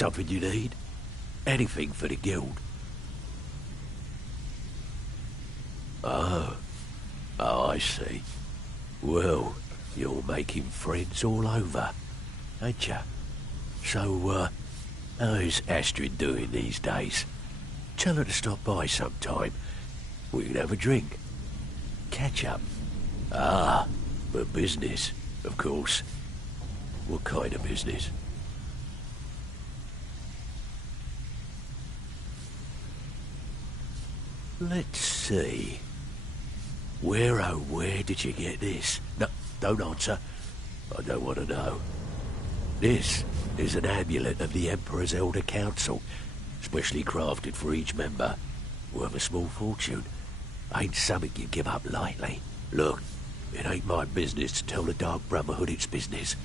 Something you need? Anything for the guild? Oh, I see. Well, you're making friends all over, ain't ya? So, how's Astrid doing these days? Tell her to stop by sometime. We can have a drink. Catch up. Ah, but business, of course. What kind of business? Let's see. Where did you get this? No, don't answer. I don't want to know. This is an amulet of the Emperor's Elder Council, specially crafted for each member. Worth a small fortune. Ain't something you give up lightly. Look, it ain't my business to tell the Dark Brotherhood its business,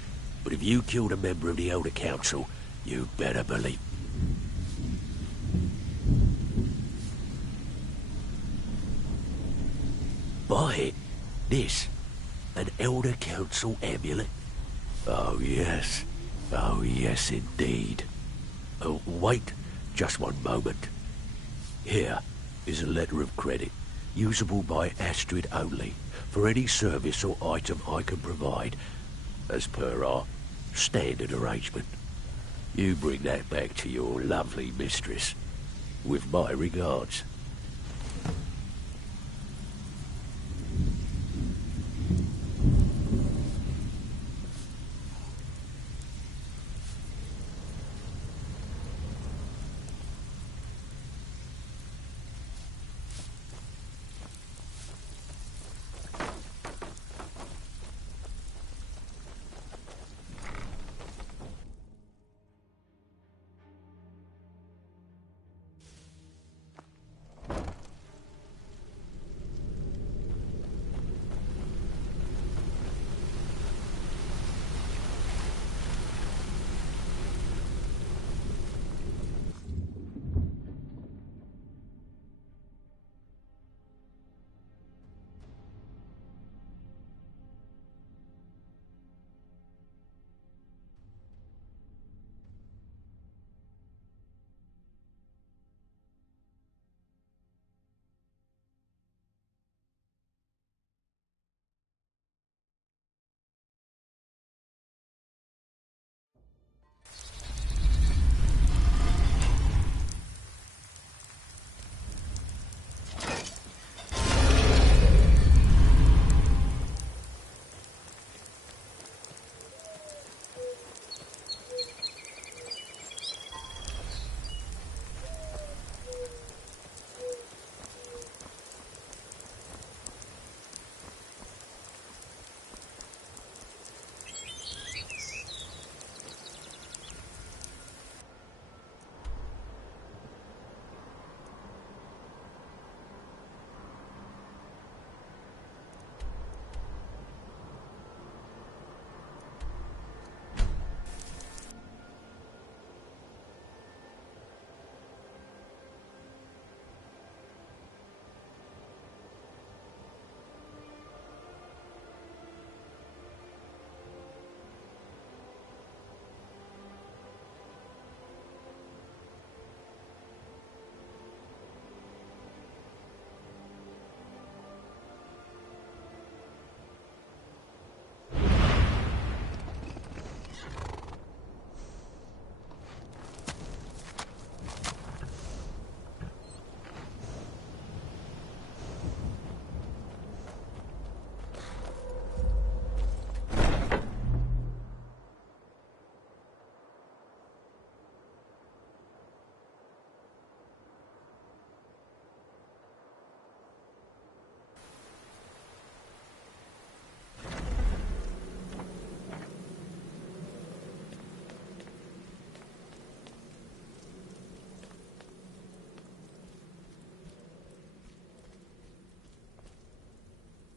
but if you killed a member of the Elder Council, you'd better believe... Buy it. This. An Elder Council amulet. Oh yes. Oh yes indeed. Oh, wait. Just one moment. Here is a letter of credit, usable by Astrid only, for any service or item I can provide, as per our standard arrangement. You bring that back to your lovely mistress, with my regards.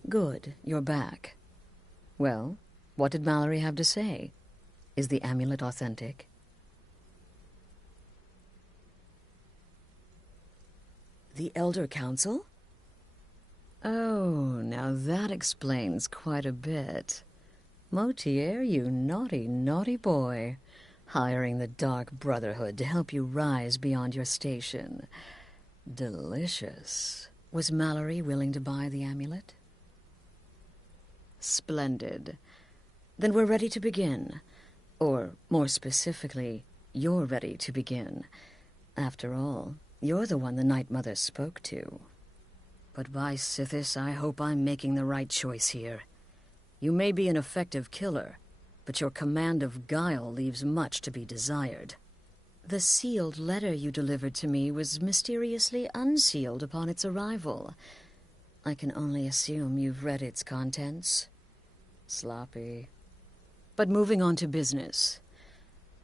Good, you're back. Well, what did Mallory have to say? Is the amulet authentic? The Elder Council? Oh, now that explains quite a bit. Motier, you naughty, naughty boy. Hiring the Dark Brotherhood to help you rise beyond your station. Delicious. Was Mallory willing to buy the amulet? Splendid. Then we're ready to begin. Or, more specifically, you're ready to begin. After all, you're the one the Night Mother spoke to. But by Sithis, I hope I'm making the right choice here. You may be an effective killer, but your command of guile leaves much to be desired. The sealed letter you delivered to me was mysteriously unsealed upon its arrival. I can only assume you've read its contents. Sloppy. But moving on to business.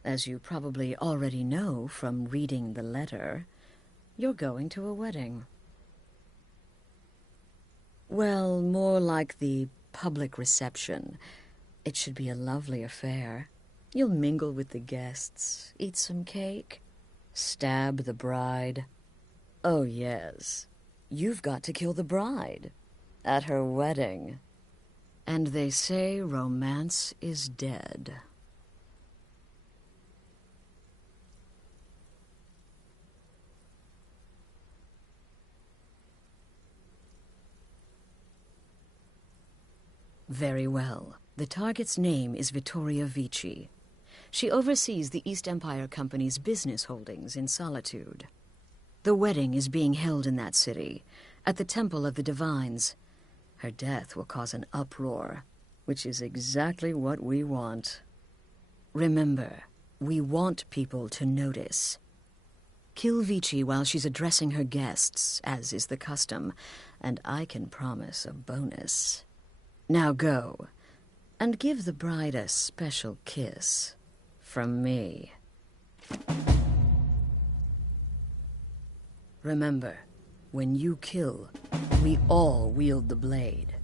As you probably already know from reading the letter, you're going to a wedding. Well, more like the public reception. It should be a lovely affair. You'll mingle with the guests, eat some cake, stab the bride. Oh, yes. You've got to kill the bride. At her wedding. And they say romance is dead. Very well. The target's name is Vittoria Vici. She oversees the East Empire Company's business holdings in Solitude. The wedding is being held in that city, at the Temple of the Divines. Her death will cause an uproar, which is exactly what we want. Remember, we want people to notice. Kill Vici while she's addressing her guests, as is the custom, and I can promise a bonus. Now go, and give the bride a special kiss from me. Remember, when you kill, we all wield the blade.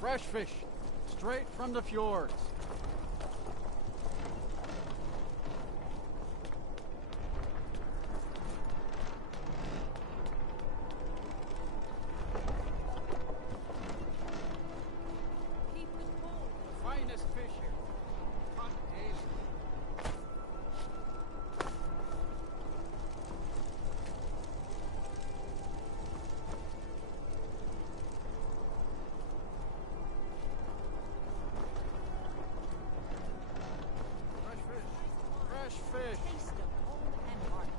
Fresh fish, straight from the fjords. Keep it cold. The finest fish here. Hot days. Fish. Taste of home and heart.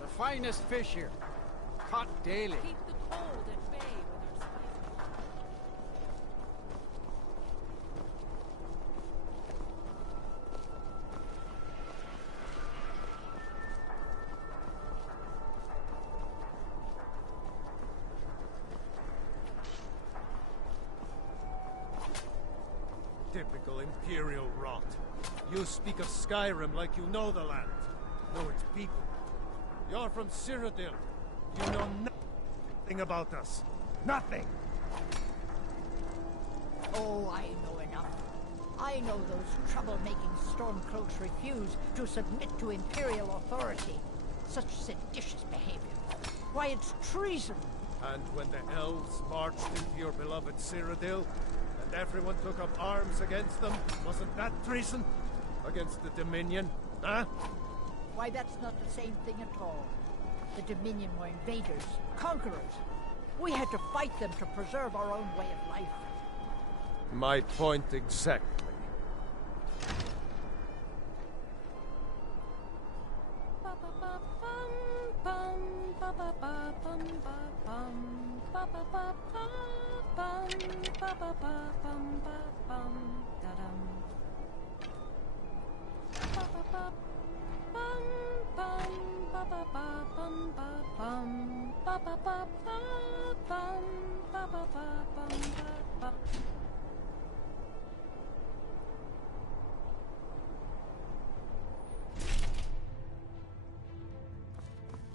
The finest fish here. Caught daily. Keep the cold at bay with our spices. Typical Imperial rot. You speak of Skyrim like you know the land. know its people. You're from Cyrodiil. You know nothing about us. Nothing! Oh, I know enough. I know those trouble-making Stormcloaks refuse to submit to Imperial authority. Such seditious behavior. Why, it's treason. And when the elves marched into your beloved Cyrodiil, and everyone took up arms against them, wasn't that treason? Against the Dominion, huh? Why, that's not the same thing at all. The Dominion were invaders, conquerors. We had to fight them to preserve our own way of life. My point exactly.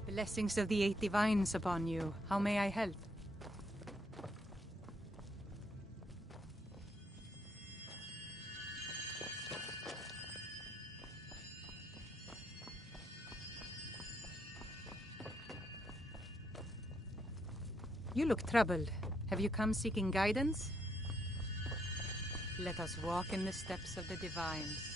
Blessings of the Eight Divines upon you. How may I help? You look troubled. Have you come seeking guidance? Let us walk in the steps of the Divines.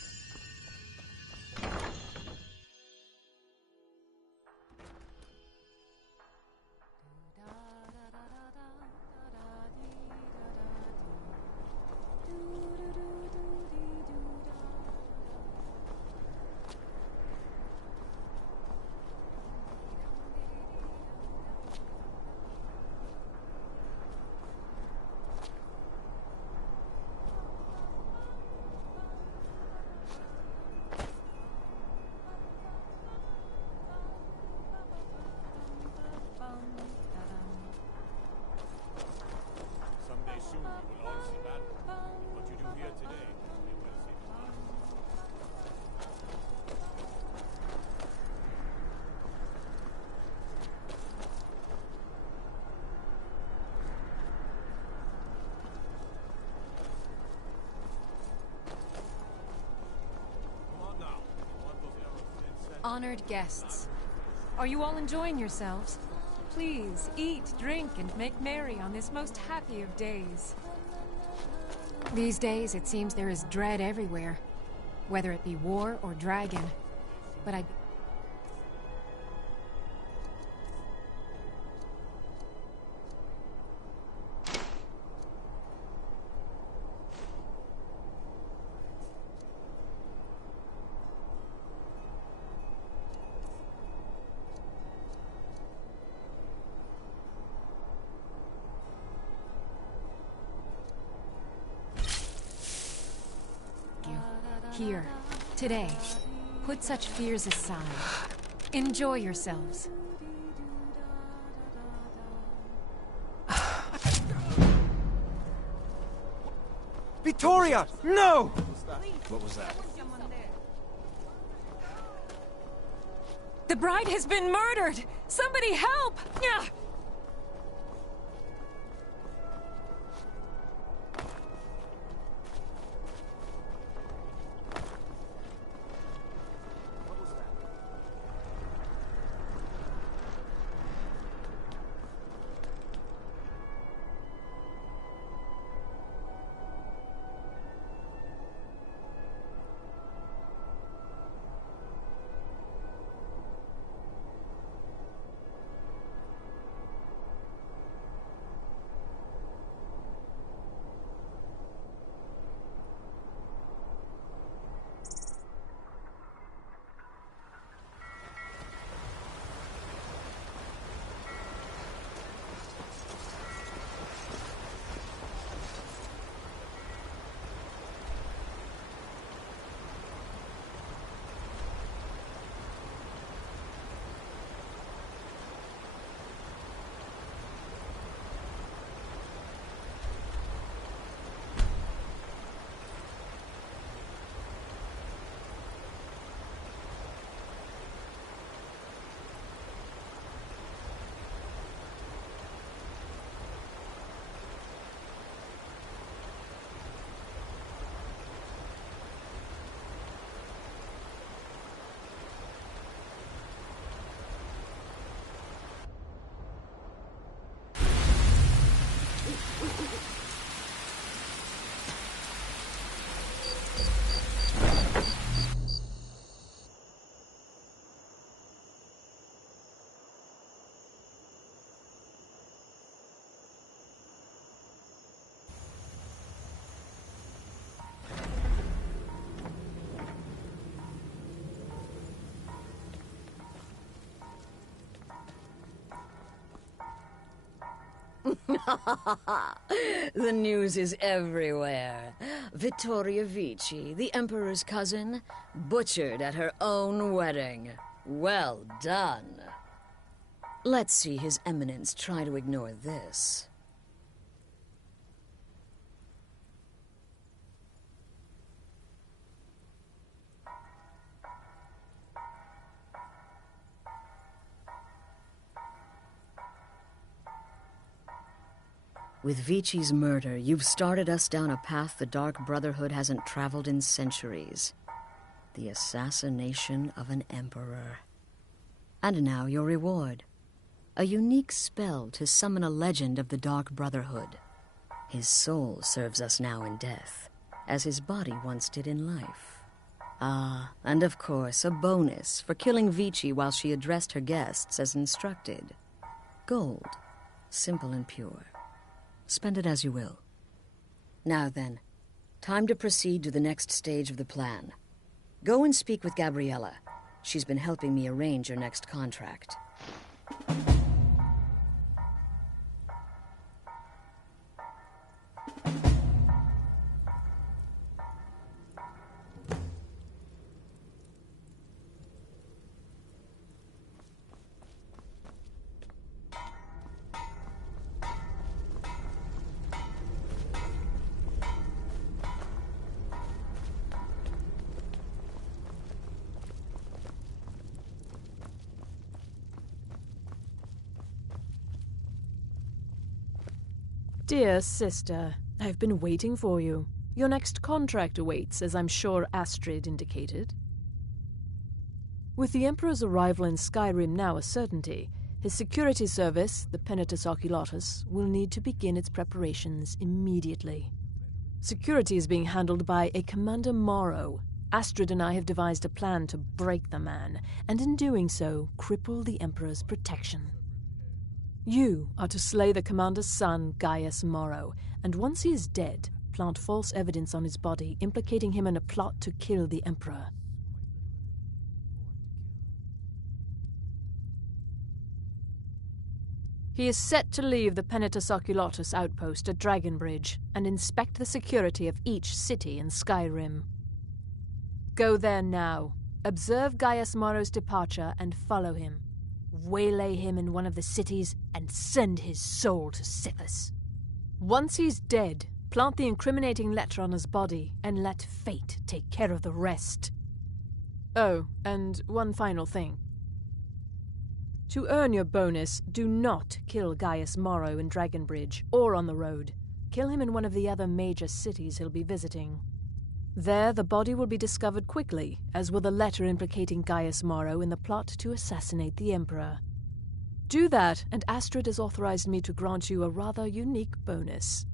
Someday soon we will all see battle. What you do here today may well save your life. Come on now. Want those arrows to send? Honored guests, are you all enjoying yourselves? Please, eat, drink, and make merry on this most happy of days. These days, it seems there is dread everywhere, whether it be war or dragon. But I... Here, today, put such fears aside. Enjoy yourselves. Vittoria! No! What was that? The bride has been murdered! Somebody help! Yeah. The news is everywhere. Vittoria Vici, the Emperor's cousin, butchered at her own wedding. Well done. Let's see His Eminence try to ignore this. With Vici's murder, you've started us down a path the Dark Brotherhood hasn't traveled in centuries. The assassination of an emperor. And now your reward. A unique spell to summon a legend of the Dark Brotherhood. His soul serves us now in death, as his body once did in life. Ah, and of course, a bonus for killing Vici while she addressed her guests as instructed. Gold. Simple and pure. Spend it as you will. Now then, time to proceed to the next stage of the plan. Go and speak with Gabriella. She's been helping me arrange your next contract. Dear sister, I've been waiting for you. Your next contract awaits, as I'm sure Astrid indicated. With the Emperor's arrival in Skyrim now a certainty, his security service, the Penitus Oculatus, will need to begin its preparations immediately. Security is being handled by a Commander Morrow. Astrid and I have devised a plan to break the man, and in doing so, cripple the Emperor's protection. You are to slay the commander's son, Gaius Morrow, and once he is dead, plant false evidence on his body implicating him in a plot to kill the Emperor. He is set to leave the Penitus Oculatus outpost at Dragonbridge and inspect the security of each city in Skyrim. Go there now, observe Gaius Morrow's departure and follow him. Waylay him in one of the cities and send his soul to Sithis. Once he's dead, plant the incriminating letter on his body and let fate take care of the rest. Oh, and one final thing. To earn your bonus, do not kill Gaius Morrow in Dragonbridge or on the road. Kill him in one of the other major cities he'll be visiting. There, the body will be discovered quickly, as will the letter implicating Gaius Morrow in the plot to assassinate the Emperor. Do that, and Astrid has authorized me to grant you a rather unique bonus.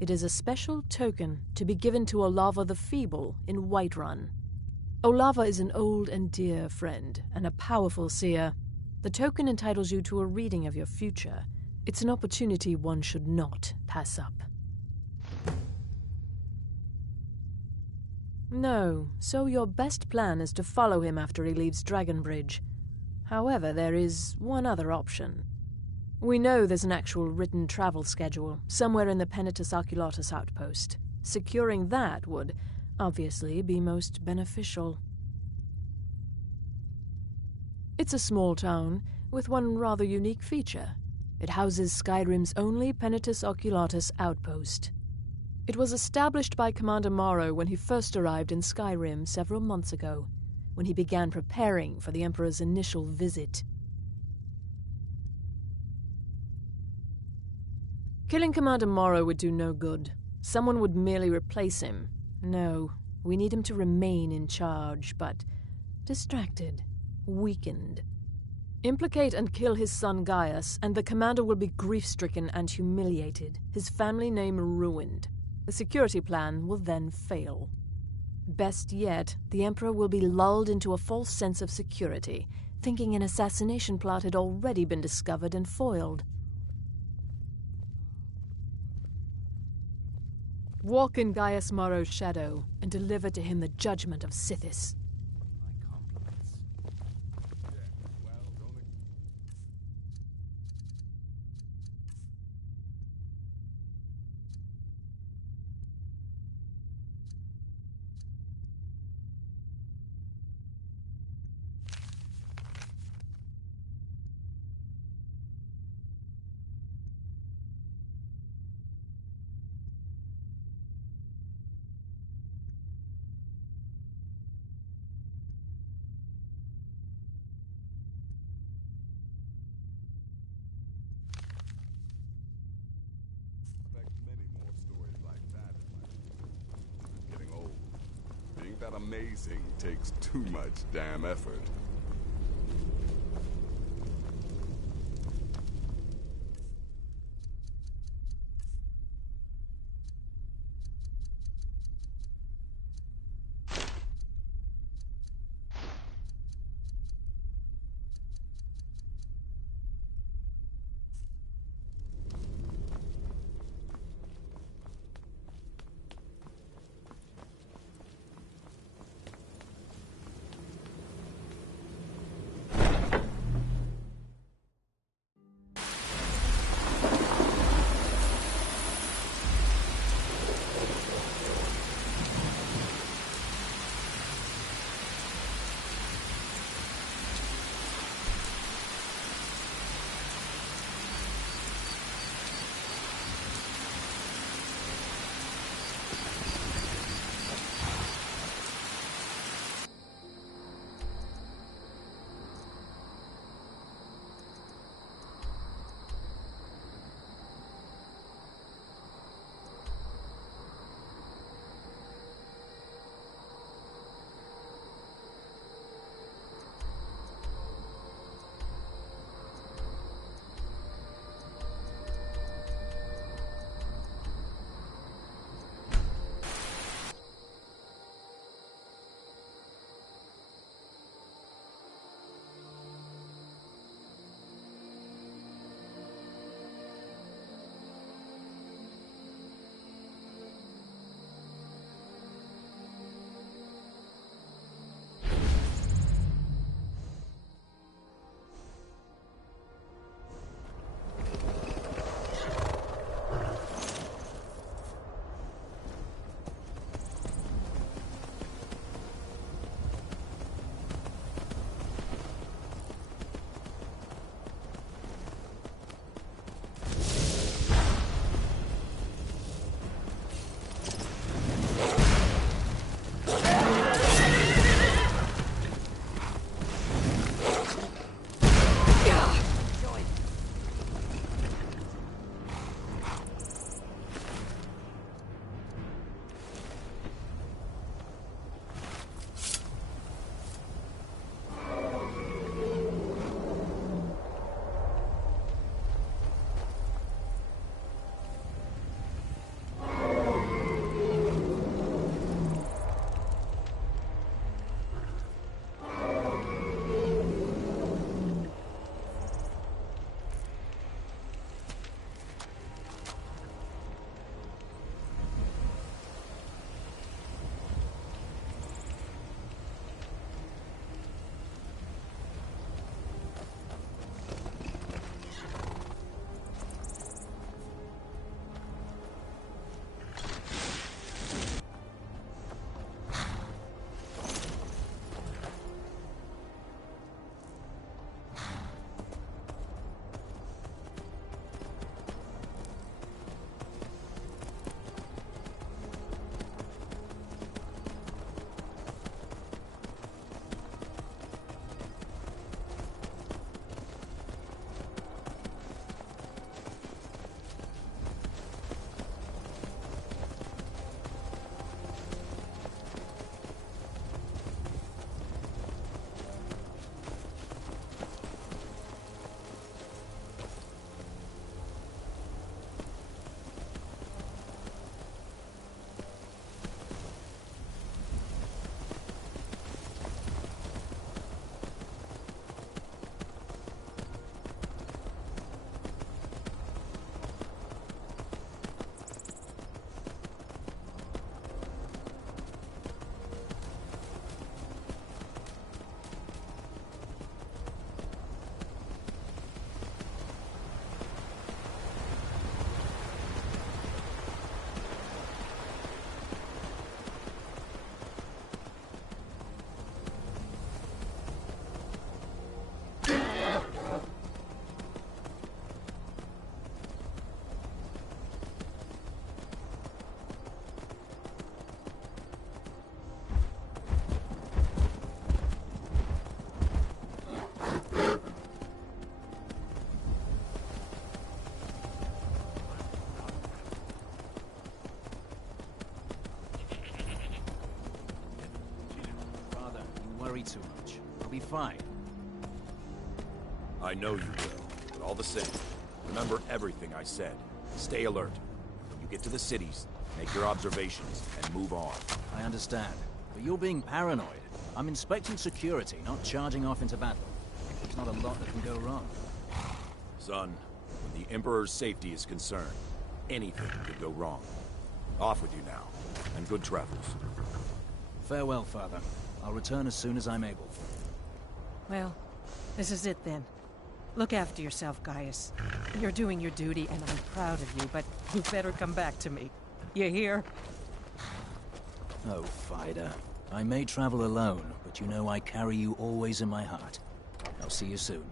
It is a special token to be given to Olava the Feeble in Whiterun. Olava is an old and dear friend, and a powerful seer. The token entitles you to a reading of your future. It's an opportunity one should not pass up. No, so your best plan is to follow him after he leaves Dragonbridge. However, there is one other option. We know there's an actual written travel schedule, somewhere in the Penitus Oculatus outpost. Securing that would, obviously, be most beneficial. It's a small town, with one rather unique feature. It houses Skyrim's only Penitus Oculatus outpost. It was established by Commander Morrow when he first arrived in Skyrim several months ago, when he began preparing for the Emperor's initial visit. Killing Commander Morrow would do no good. Someone would merely replace him. No, we need him to remain in charge, but distracted, weakened. Implicate and kill his son Gaius, and the commander will be grief-stricken and humiliated, his family name ruined. The security plan will then fail. Best yet, the Emperor will be lulled into a false sense of security, thinking an assassination plot had already been discovered and foiled. Walk in Gaius Morrow's shadow and deliver to him the judgment of Sithis. think that amazing takes too much damn effort. worry too much. I'll be fine. I know you will, but all the same, remember everything I said. Stay alert. When you get to the cities, make your observations and move on. I understand, but you're being paranoid. I'm inspecting security, not charging off into battle. There's not a lot that can go wrong. Son, when the Emperor's safety is concerned, anything could go wrong. Off with you now, and good travels. Farewell, Father. I'll return as soon as I'm able. Well, this is it then. Look after yourself, Gaius. You're doing your duty, and I'm proud of you, but you better come back to me. You hear? Oh, Fida. I may travel alone, but you know I carry you always in my heart. I'll see you soon.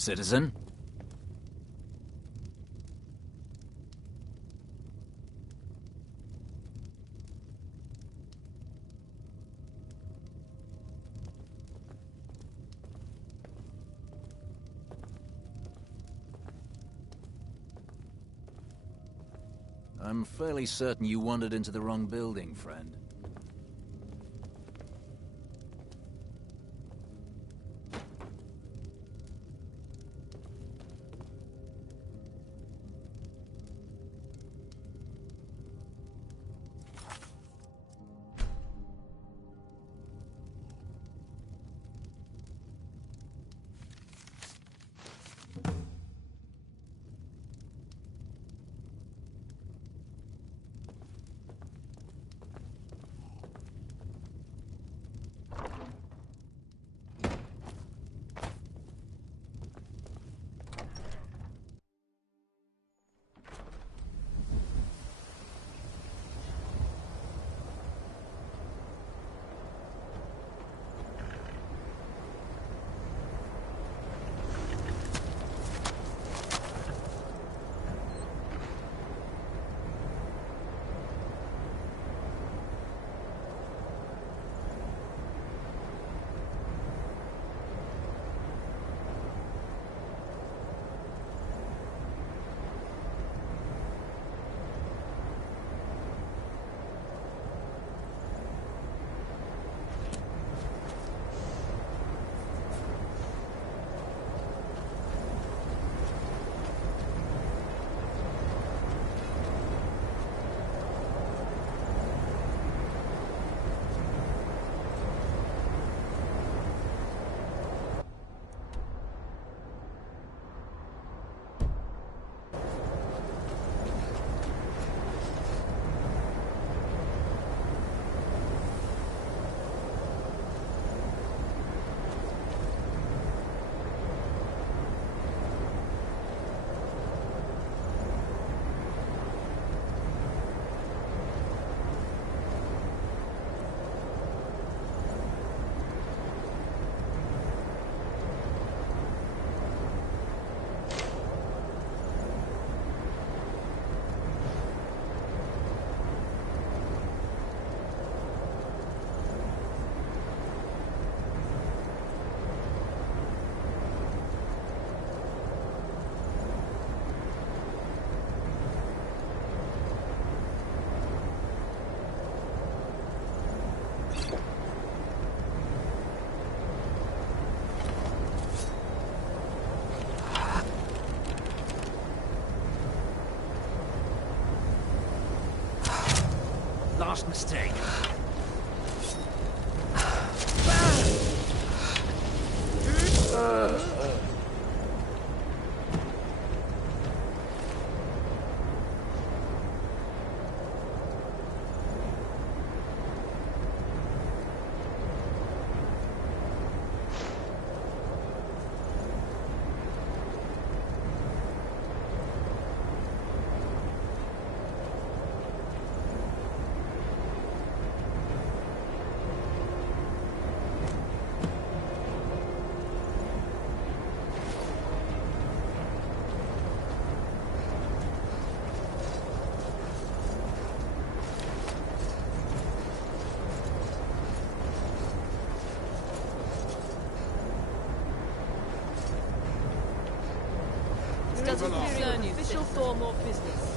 Citizen? I'm fairly certain you wandered into the wrong building, friend. last mistake. Doesn't concern you. Official form or business.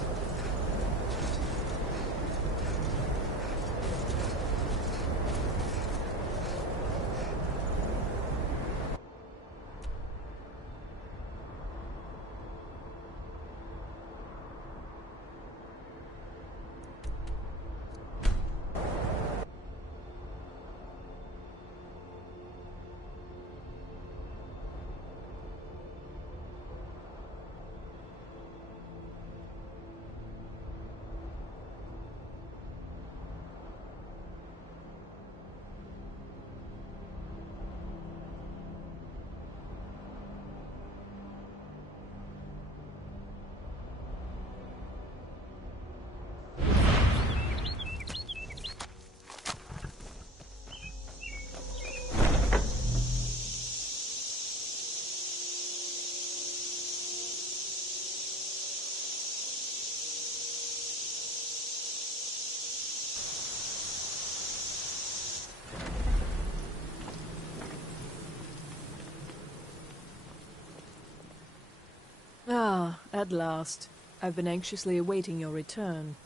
Ah, at last. I've been anxiously awaiting your return.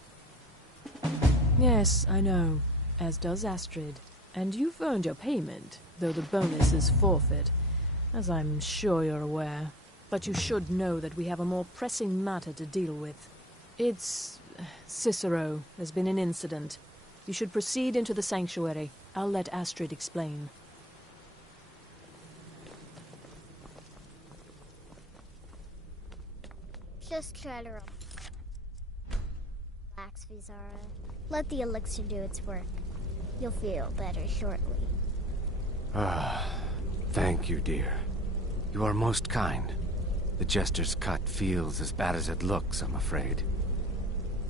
Yes, I know, as does Astrid. And you've earned your payment, though the bonus is forfeit, as I'm sure you're aware. But you should know that we have a more pressing matter to deal with. It's... Cicero. There's been an incident. You should proceed into the sanctuary. I'll let Astrid explain. Just try to relax, Vizara. Let the elixir do its work. You'll feel better shortly. Ah, thank you, dear. You are most kind. The Jester's cut feels as bad as it looks, I'm afraid.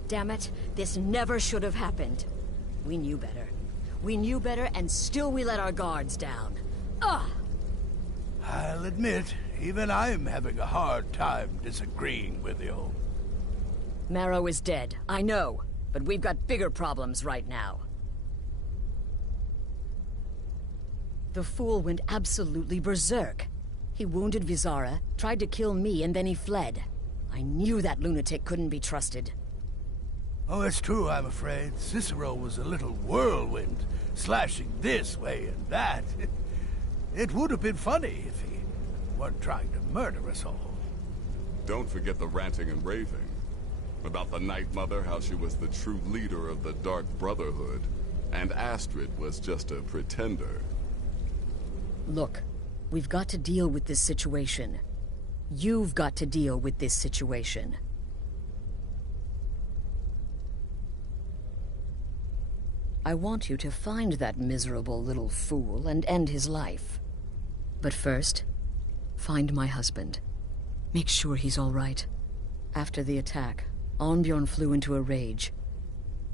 Damn it, this never should have happened. We knew better. We knew better, and still we let our guards down. Ugh! I'll admit, even I'm having a hard time disagreeing with you. Marrow is dead, I know, but we've got bigger problems right now. The fool went absolutely berserk. He wounded Vizara, tried to kill me, and then he fled. I knew that lunatic couldn't be trusted. Oh, it's true, I'm afraid. Cicero was a little whirlwind, slashing this way and that. It would have been funny if he weren't trying to murder us all. Don't forget the ranting and raving. About the Night Mother, how she was the true leader of the Dark Brotherhood, and Astrid was just a pretender. Look, we've got to deal with this situation. You've got to deal with this situation. I want you to find that miserable little fool and end his life. But first, find my husband. Make sure he's all right. After the attack, Arnbjorn flew into a rage.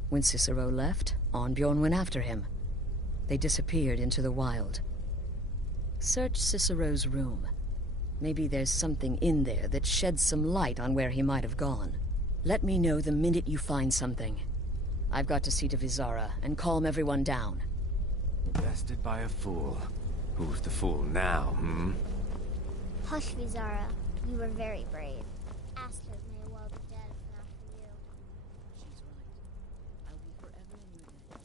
When Cicero left, Arnbjorn went after him. They disappeared into the wild. Search Cicero's room. Maybe there's something in there that sheds some light on where he might have gone. Let me know the minute you find something. I've got to see to Vizara and calm everyone down. Bested by a fool. Who's the fool now, hmm? Hush, Vizara. You were very brave. Astrid may well be dead if not for you. She's right. I'll be forever in your debt.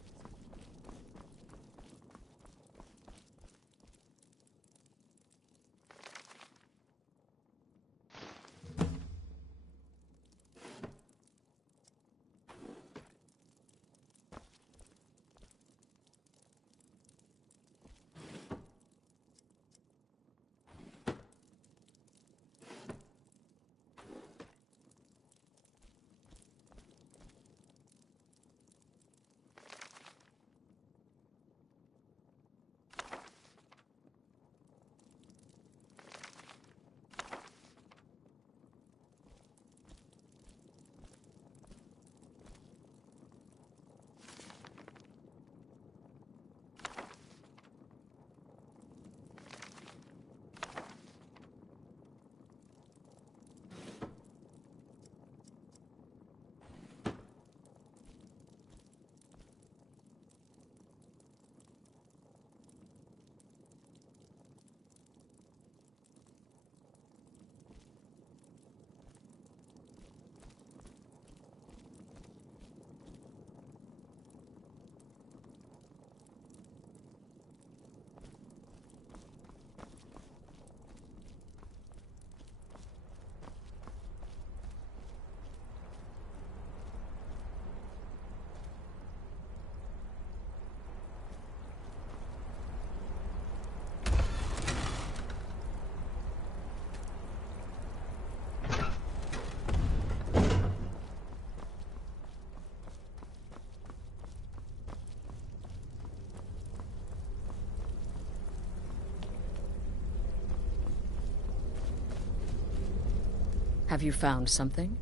Have you found something?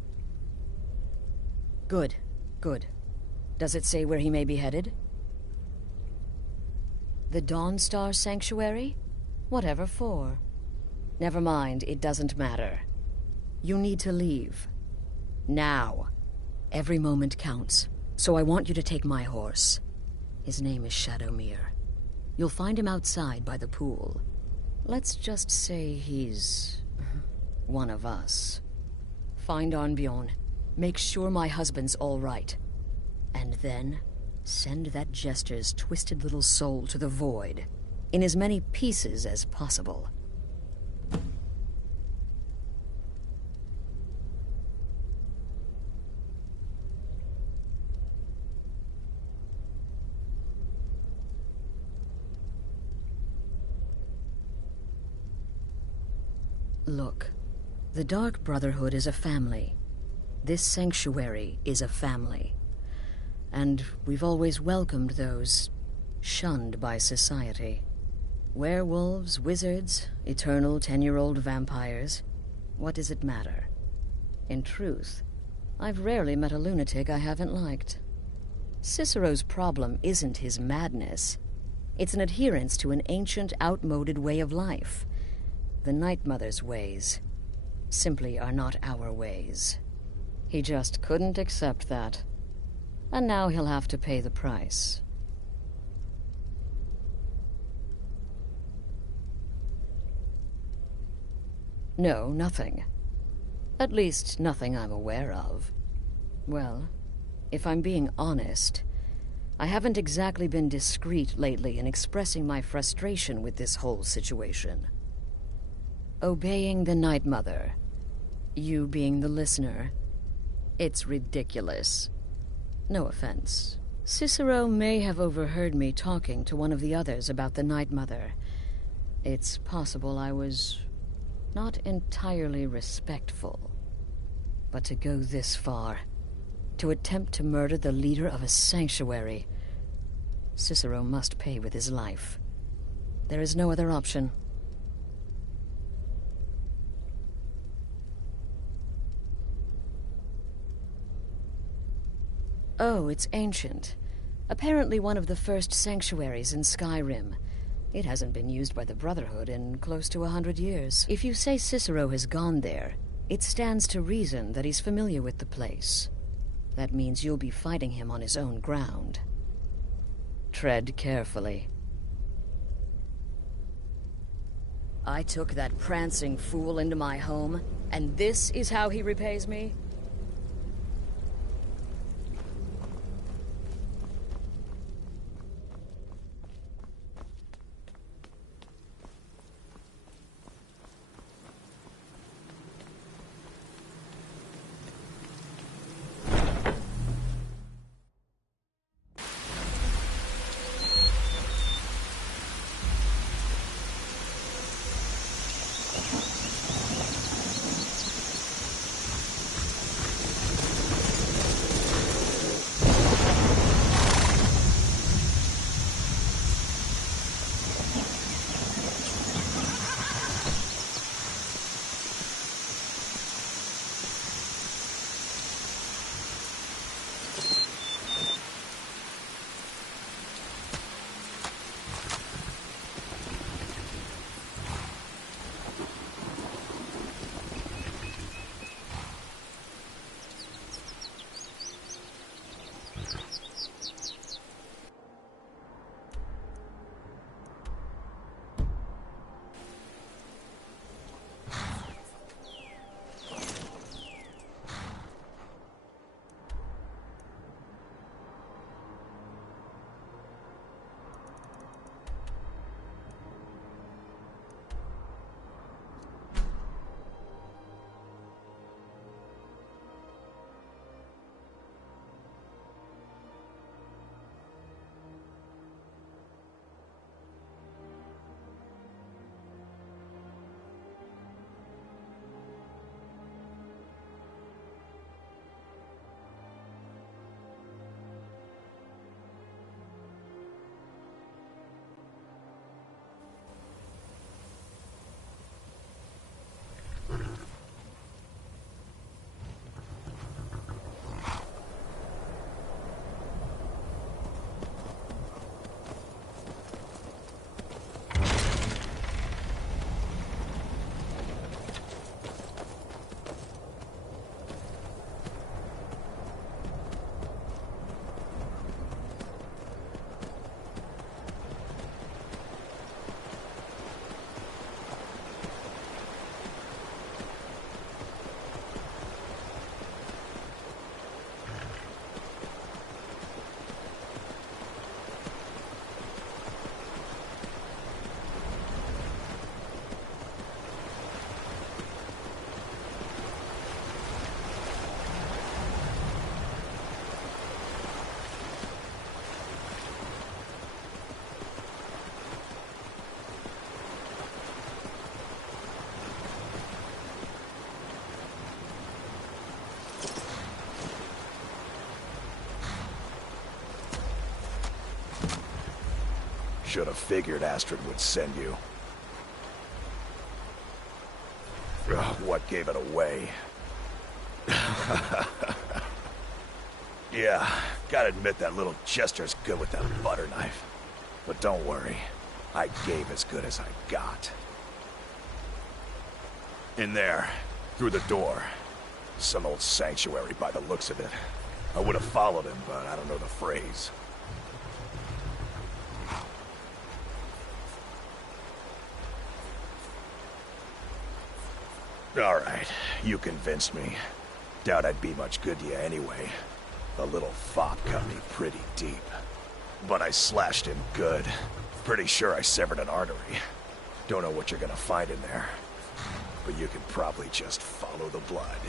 Good, good. Does it say where he may be headed? The Dawnstar Sanctuary? Whatever for. Never mind, it doesn't matter. You need to leave. Now. Every moment counts, so I want you to take my horse. His name is Shadowmere. You'll find him outside by the pool. Let's just say he's one of us. Find Arnbjorn. Make sure my husband's all right. And then send that jester's twisted little soul to the void, in as many pieces as possible. Look, the Dark Brotherhood is a family. This sanctuary is a family. And we've always welcomed those shunned by society. Werewolves, wizards, eternal 10-year-old vampires. What does it matter? In truth, I've rarely met a lunatic I haven't liked. Cicero's problem isn't his madness. It's an adherence to an ancient, outmoded way of life. The Night Mother's ways simply are not our ways. He just couldn't accept that. And now he'll have to pay the price. No, nothing. At least, nothing I'm aware of. Well, if I'm being honest, I haven't exactly been discreet lately in expressing my frustration with this whole situation. Obeying the Night Mother, you being the listener, it's ridiculous. No offense. Cicero may have overheard me talking to one of the others about the Night Mother. It's possible I was not entirely respectful. But to go this far, to attempt to murder the leader of a sanctuary, Cicero must pay with his life. There is no other option. Oh, it's ancient. Apparently one of the first sanctuaries in Skyrim. It hasn't been used by the Brotherhood in close to 100 years. If you say Cicero has gone there, it stands to reason that he's familiar with the place. That means you'll be fighting him on his own ground. Tread carefully. I took that prancing fool into my home, and this is how he repays me? Should have figured Astrid would send you. What gave it away? Yeah, gotta admit that little Jester's good with that butter knife. But don't worry, I gave as good as I got. In there, through the door. Some old sanctuary by the looks of it. I would have followed him, but I don't know the phrase. Alright, you convinced me. Doubt I'd be much good to you anyway. The little fop cut me pretty deep. But I slashed him good. Pretty sure I severed an artery. Don't know what you're gonna find in there. But you can probably just follow the blood.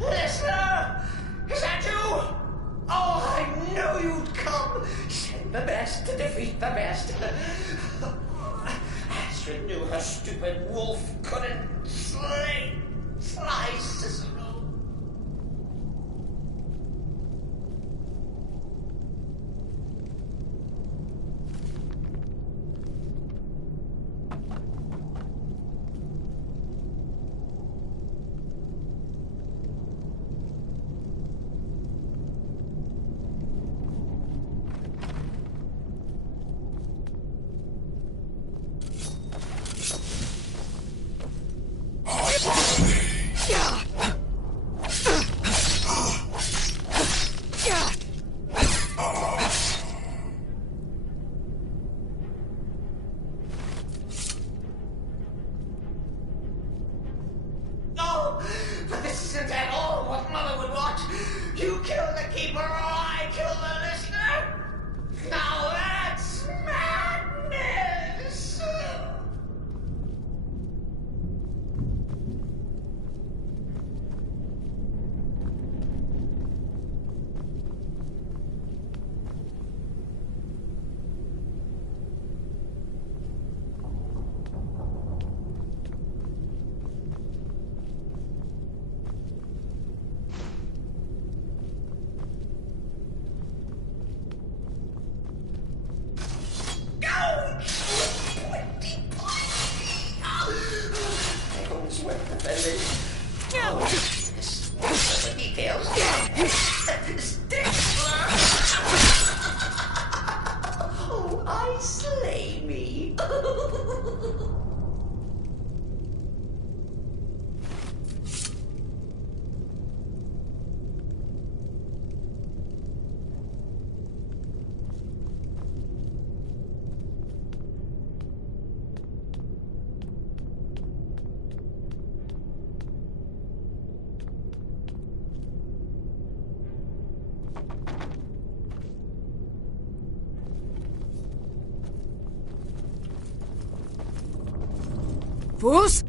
Listener! Is that you? Oh, I knew you'd come! Send the best to defeat the best. Astrid knew her stupid wolf couldn't slice Cicero. Fus!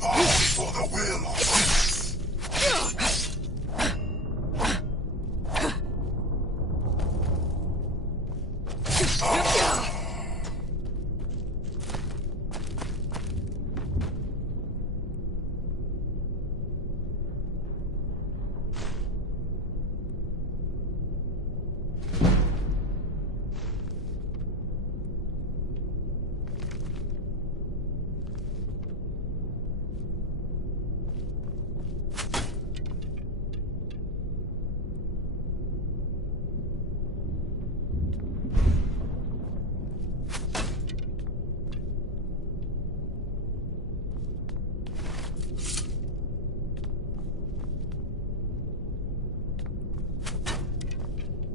All for the will of peace.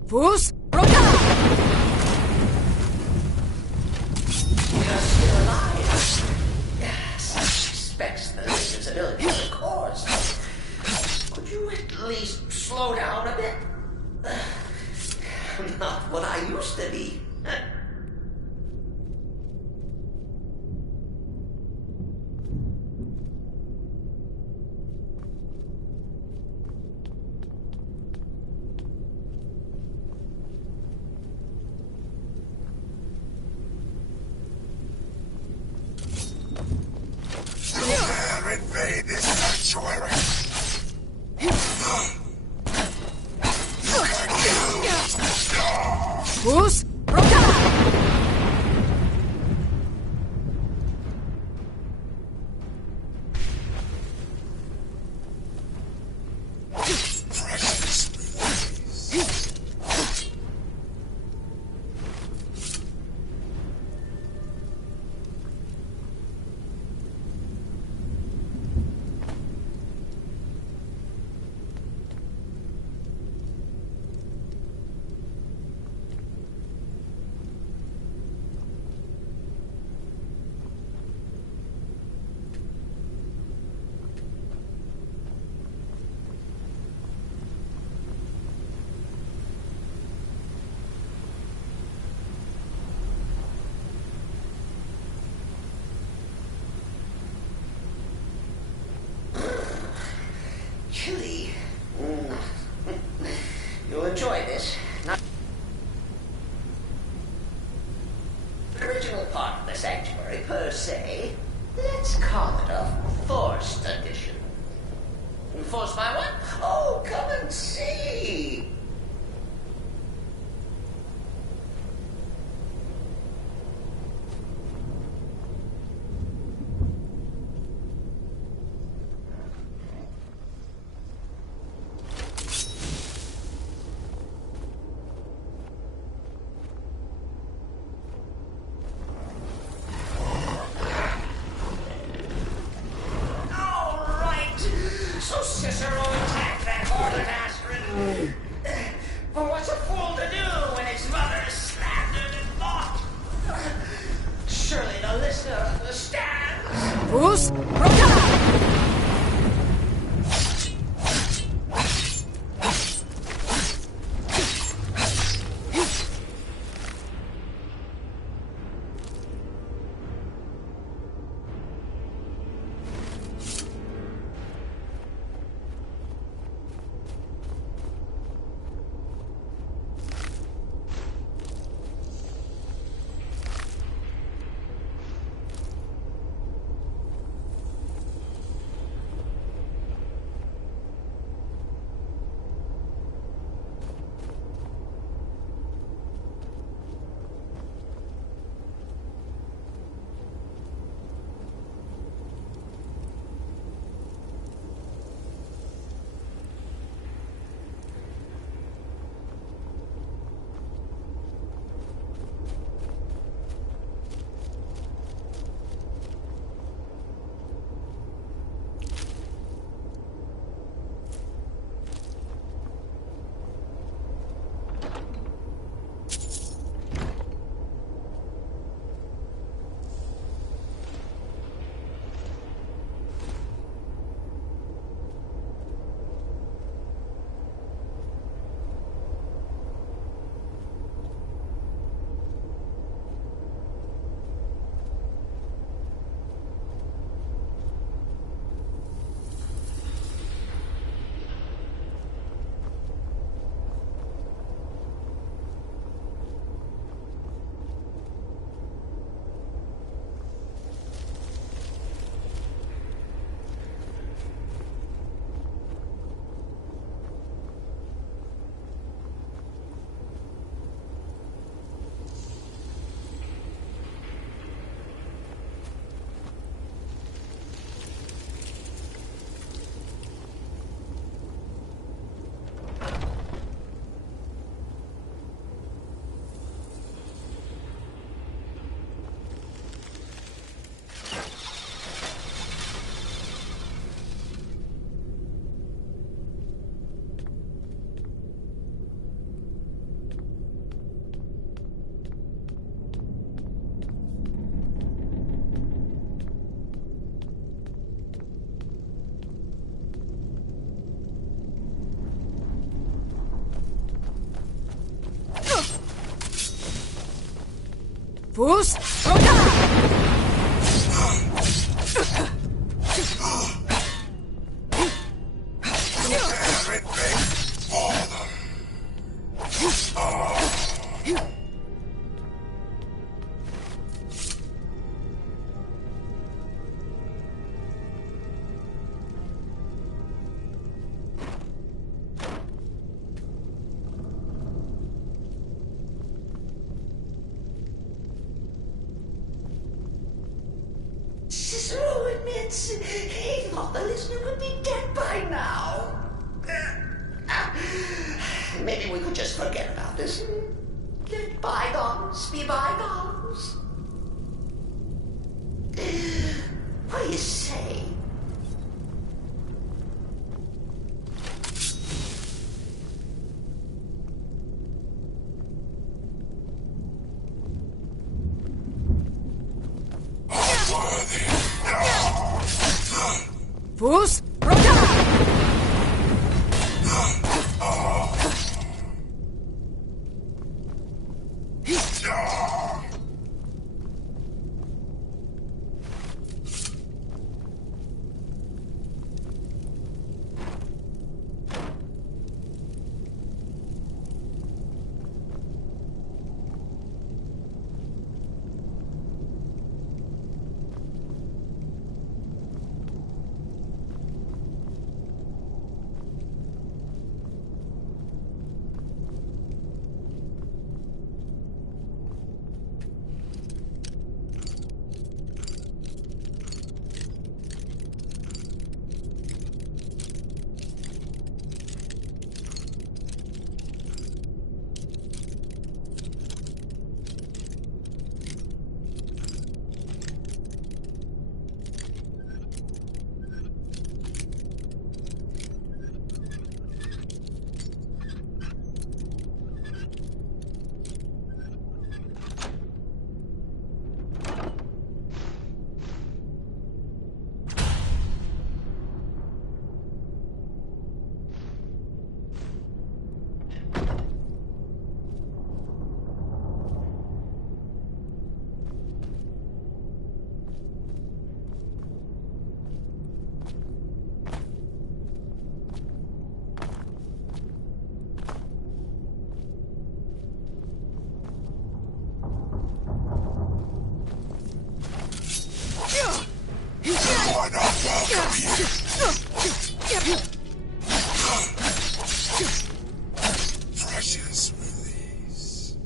Fus! You're still alive. Such expects the listen's abilities, of course. Could you at least slow down a bit? Not what I used to be. Invade this sanctuary. Fus! Chilly. You'll enjoy this. Not the original part of the sanctuary, per se. Let's call it a forced addition. Forced by what? Oh, come and see. So Cicero attacked that horde of Astrid. But what's a fool to do when his mother is slandered and mocked? Surely the listener understands. Fus! Fus! Cicero admits he thought the listener would be dead by now. Maybe we could just forget about this and let bygones be bygones. What do you say? Fus! Precious release.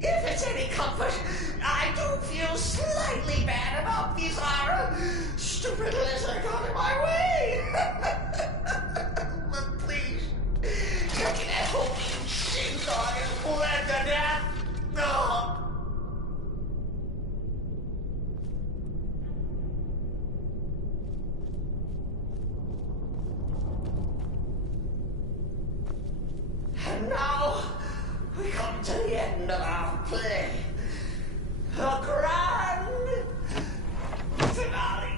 If it's any comfort, I do feel slightly bad about Bizarre. Stupid lizard got in my way. But please, taking that whole shit on is bled to death. No. And now, we come to the end of our play. A grand finale.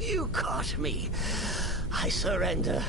You caught me. I surrender.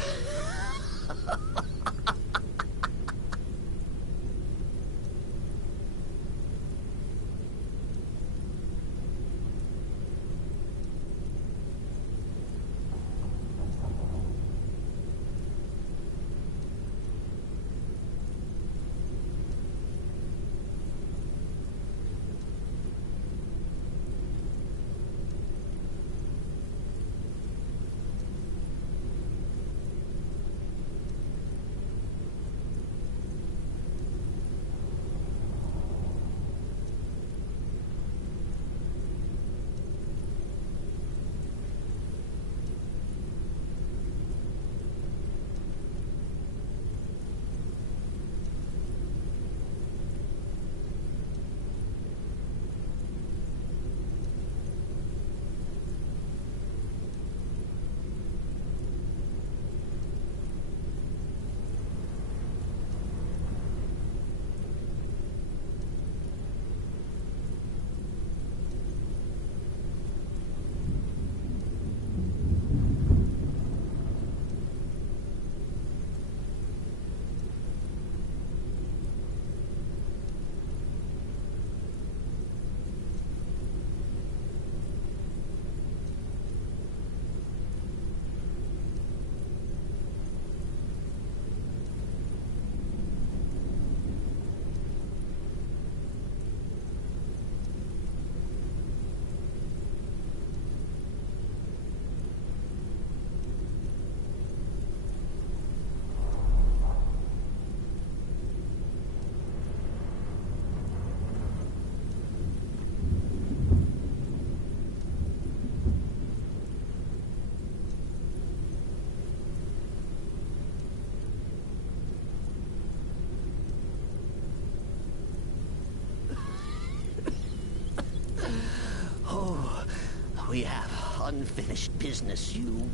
unfinished business, you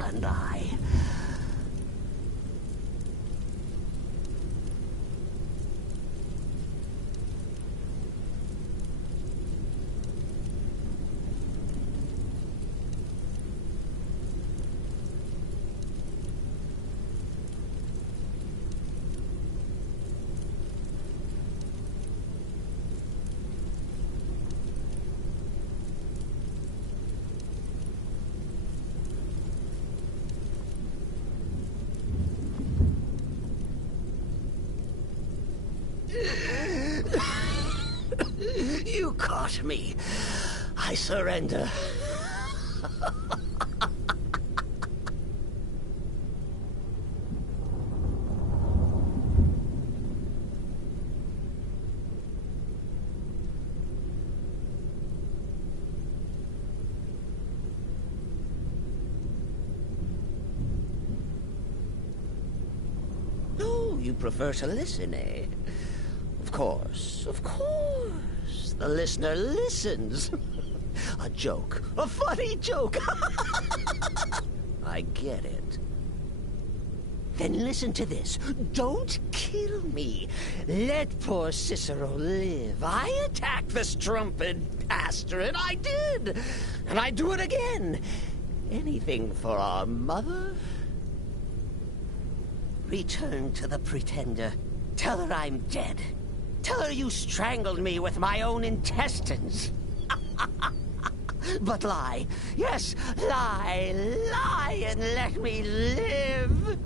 and I. You caught me. I surrender. Oh, you prefer to listen, eh? Of course, of course. The listener listens. A joke. A funny joke. I get it. Then listen to this. Don't kill me. Let poor Cicero live. I attacked the strumpet bastard. I did. And I'd do it again. Anything for our mother. Return to the Pretender. Tell her I'm dead. Tell her you strangled me with my own intestines. But lie. Yes, lie. Lie and let me live.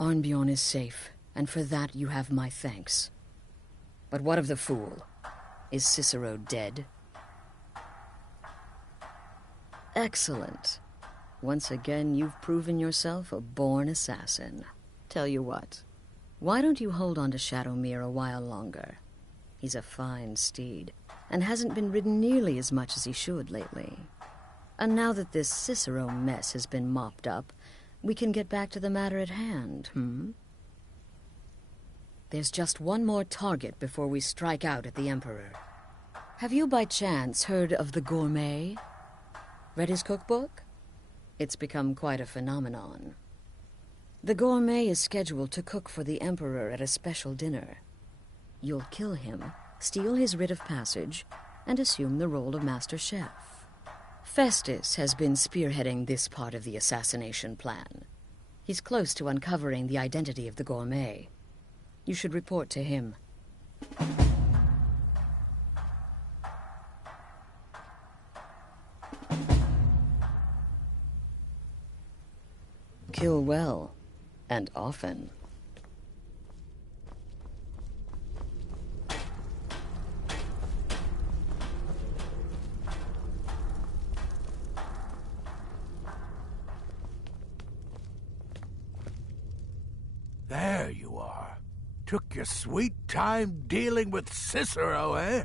Arnbjorn is safe, and for that you have my thanks. But what of the fool? Is Cicero dead? Excellent. Once again, you've proven yourself a born assassin. Tell you what, why don't you hold on to Shadowmere a while longer? He's a fine steed, and hasn't been ridden nearly as much as he should lately. And now that this Cicero mess has been mopped up, we can get back to the matter at hand, There's just one more target before we strike out at the Emperor. Have you by chance heard of the Gourmet? Read his cookbook? It's become quite a phenomenon. The Gourmet is scheduled to cook for the Emperor at a special dinner. You'll kill him, steal his writ of passage, and assume the role of Master Chef. Festus has been spearheading this part of the assassination plan. He's close to uncovering the identity of the Gourmet. You should report to him. Kill well, and often. There you are. Took your sweet time dealing with Cicero, eh?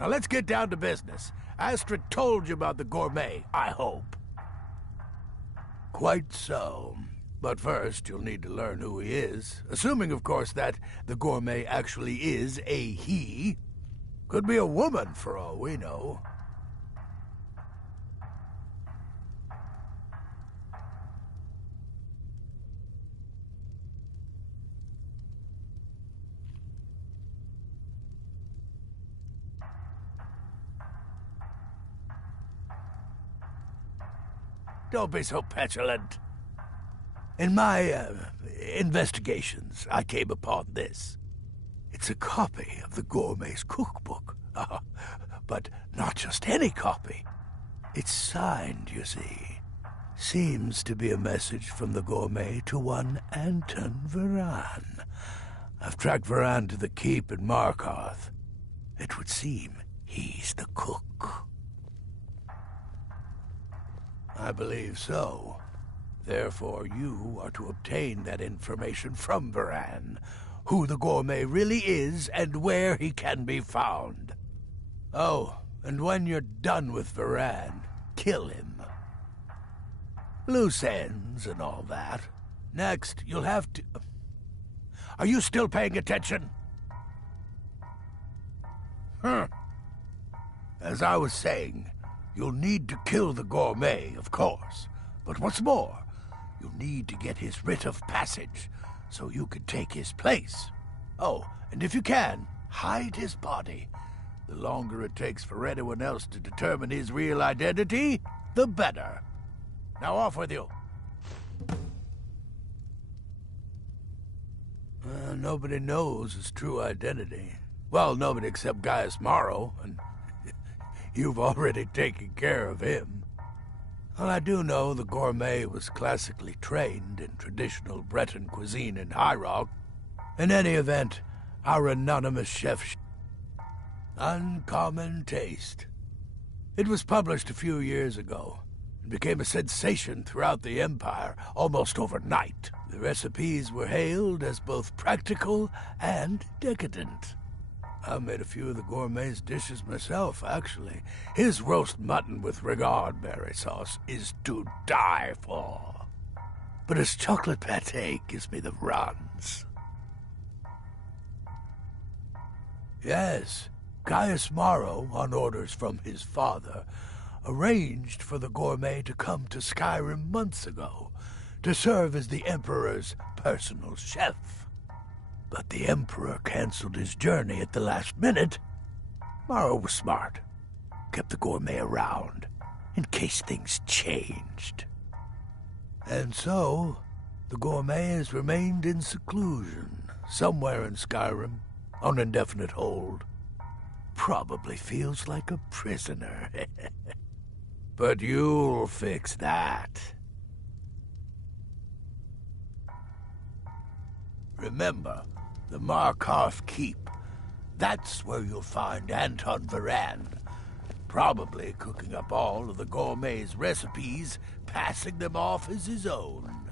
Now let's get down to business. Astrid told you about the Gourmet, I hope. Quite so. But first, you'll need to learn who he is. Assuming, of course, that the Gourmet actually is a he. Could be a woman, for all we know. Don't be so petulant. In my investigations, I came upon this. It's a copy of the Gourmet's cookbook. But not just any copy. It's signed, you see. Seems to be a message from the Gourmet to one Anton Varan. I've tracked Varan to the keep in Markarth. It would seem he's the cook. I believe so. Therefore, you are to obtain that information from Varan, who the Gourmet really is and where he can be found. Oh, and when you're done with Varan, kill him. Loose ends and all that. Next, you'll have to... Are you still paying attention? As I was saying, you'll need to kill the Gourmet, of course. But what's more, you'll need to get his writ of passage, so you can take his place. Oh, and if you can, hide his body. The longer it takes for anyone else to determine his real identity, the better. Now off with you. Nobody knows his true identity. Well, nobody except Gaius Maro, and you've already taken care of him. Well, I do know the Gourmet was classically trained in traditional Breton cuisine in High Rock. In any event, our anonymous chef... Uncommon taste. It was published a few years ago, and became a sensation throughout the Empire almost overnight. The recipes were hailed as both practical and decadent. I've made a few of the Gourmet's dishes myself, actually. His roast mutton with regard berry sauce is to die for. But his chocolate pâté gives me the runs. Yes, Gaius Maro, on orders from his father, arranged for the Gourmet to come to Skyrim months ago to serve as the Emperor's personal chef. But the Emperor canceled his journey at the last minute. Maro was smart. Kept the Gourmet around, in case things changed. And so, the Gourmet has remained in seclusion, somewhere in Skyrim, on indefinite hold. Probably feels like a prisoner. But you'll fix that. Remember, the Markarth Keep. That's where you'll find Anton Varan. Probably cooking up all of the gourmet's recipes, passing them off as his own.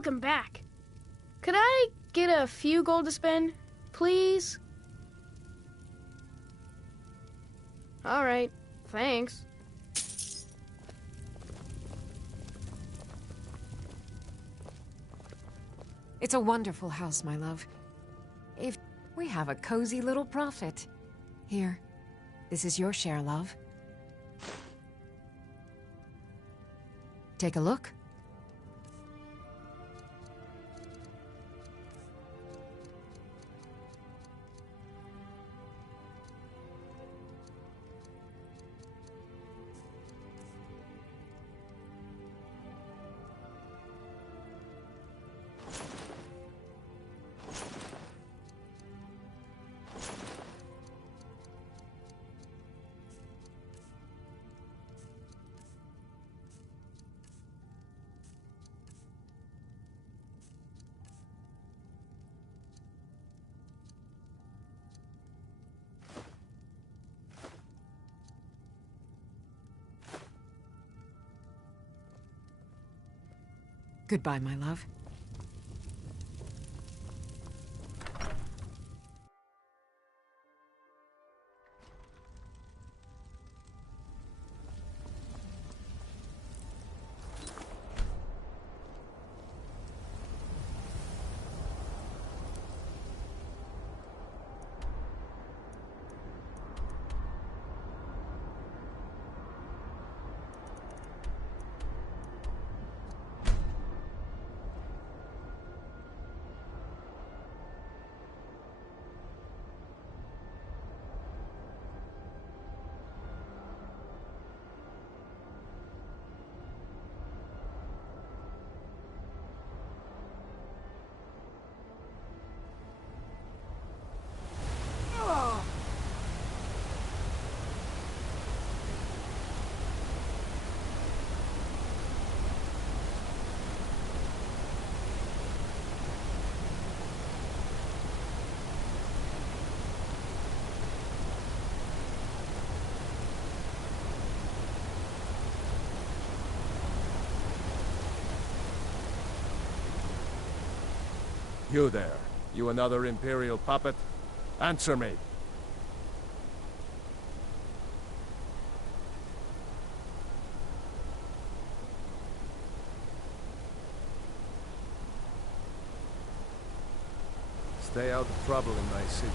Welcome back. Could I get a few gold to spend, please? All right, thanks. It's a wonderful house, my love. If we have a cozy little profit. Here, this is your share, love. Take a look. Goodbye, my love. You there. You another Imperial puppet? Answer me. Stay out of trouble in my city.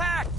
attacked!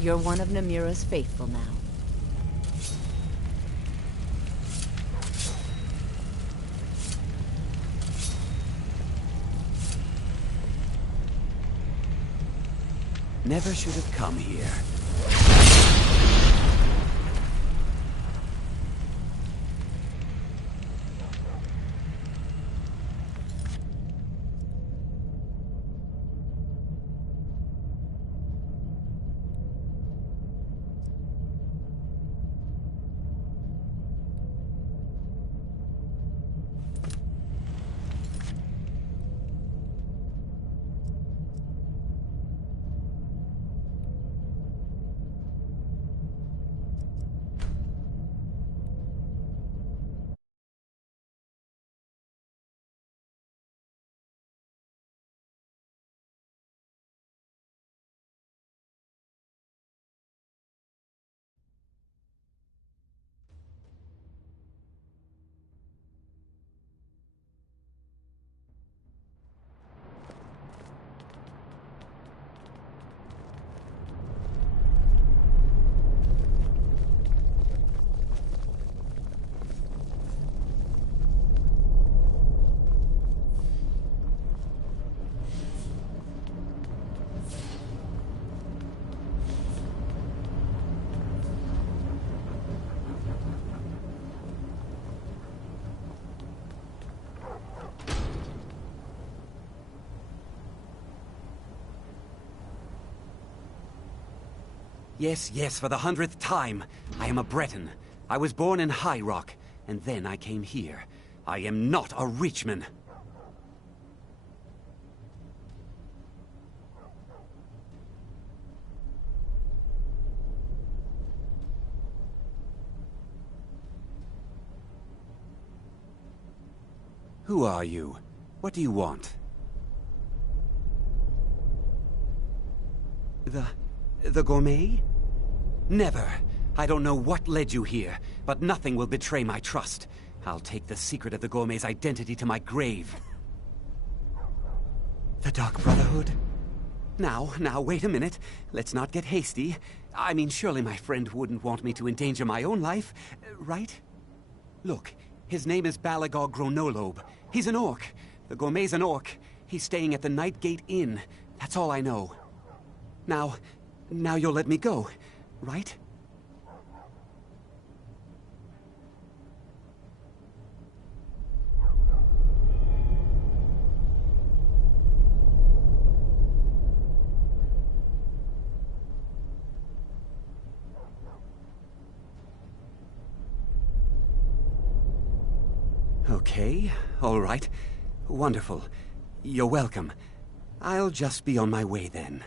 You're one of Namira's faithful now. Never should have come here. Yes, yes, for the 100th time. I am a Breton. I was born in High Rock, and then I came here. I am not a Richman. Who are you? What do you want? The gourmet? Never. I don't know what led you here, but nothing will betray my trust. I'll take the secret of the gourmet's identity to my grave. The Dark Brotherhood? Now, wait a minute. Let's not get hasty. I mean, surely my friend wouldn't want me to endanger my own life, right? Look, his name is Balagog Gronolobe. He's an orc. The gourmet's an orc. He's staying at the Nightgate Inn. That's all I know. Now you'll let me go, right? Okay, all right. Wonderful. You're welcome. I'll just be on my way then.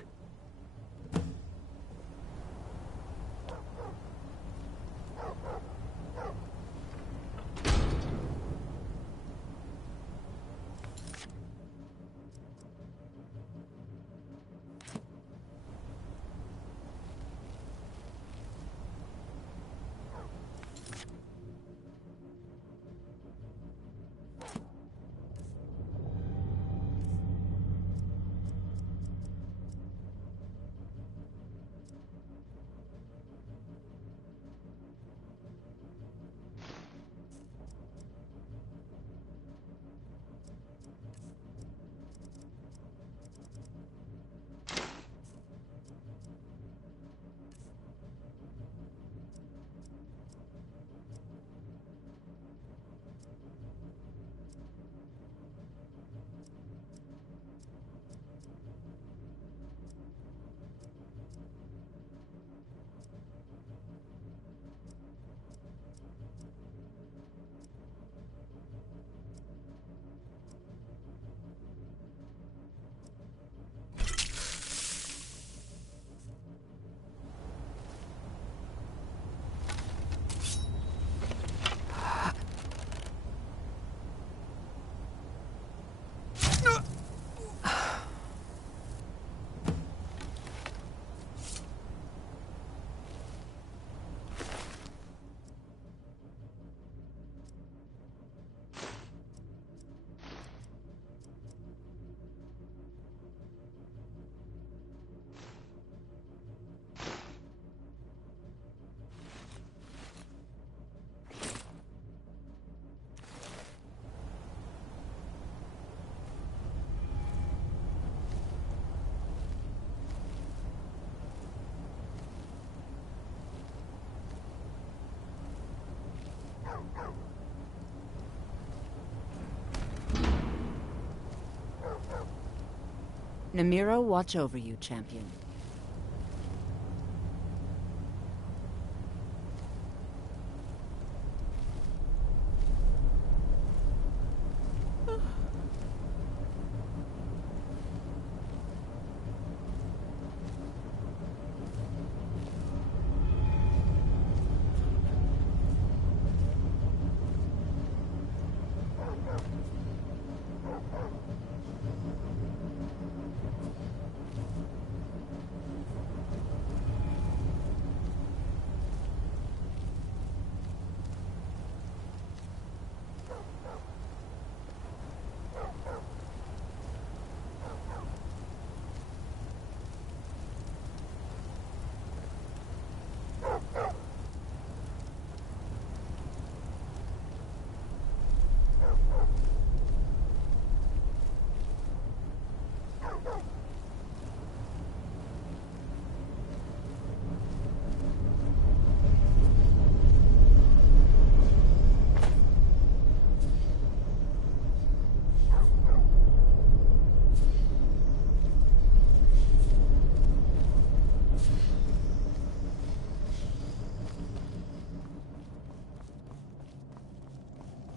Namiro, watch over you, champion.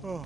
Oh.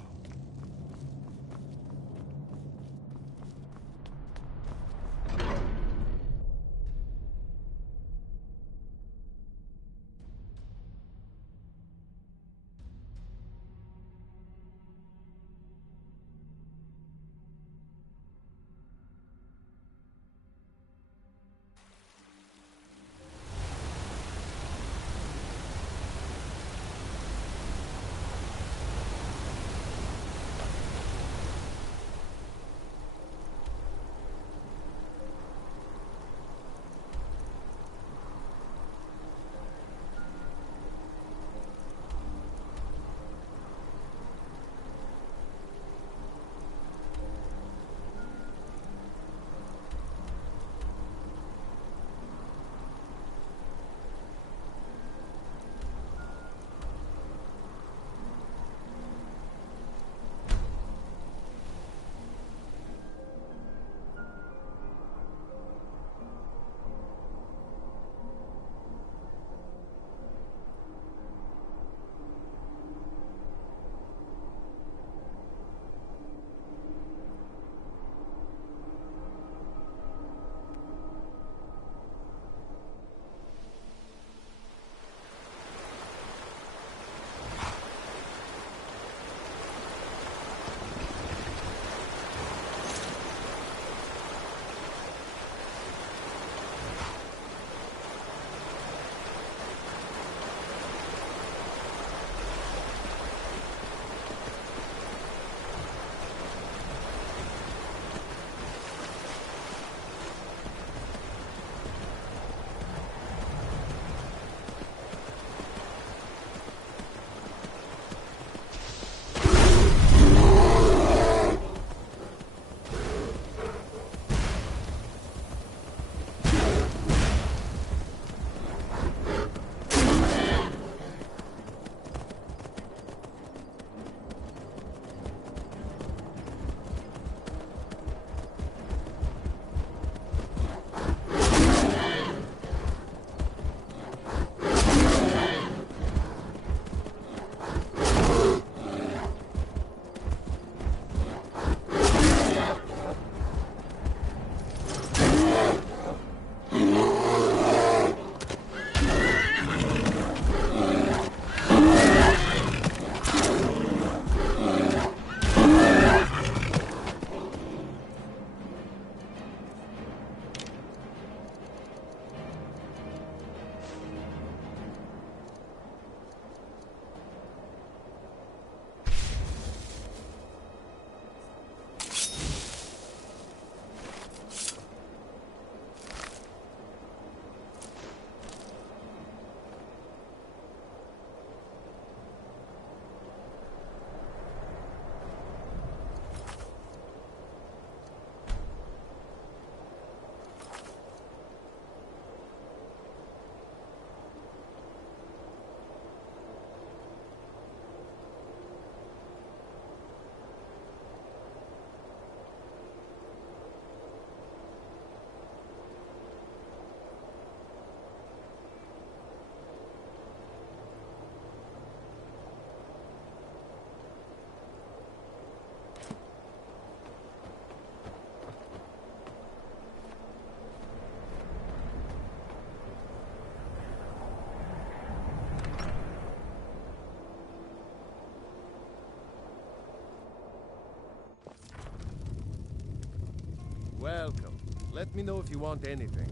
Let me know if you want anything.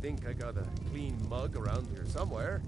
Think I got a clean mug around here somewhere.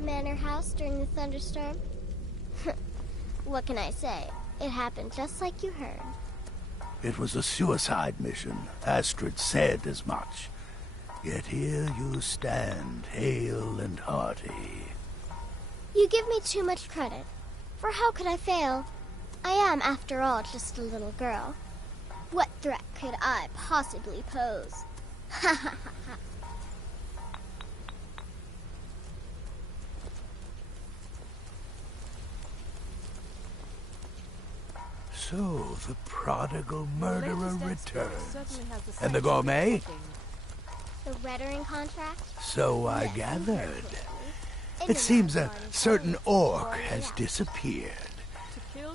that manor house during the thunderstorm? What can I say? It happened just like you heard. It was a suicide mission. Astrid said as much. Yet here you stand, hale and hearty. You give me too much credit. For how could I fail? I am, after all, just a little girl. What threat could I possibly pose? Ha ha ha ha. So, the prodigal murderer returned. And the gourmet? The Rettering contract? So I gathered. It seems a certain orc has disappeared.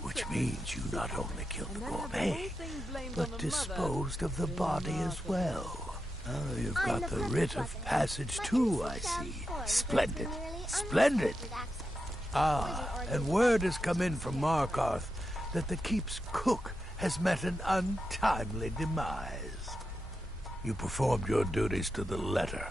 Which means you not only killed the gourmet, but disposed of the body as well. Oh, you've got the writ of passage too, I see. Splendid. Splendid. Ah, and word has come in from Markarth that the keep's cook has met an untimely demise. You performed your duties to the letter.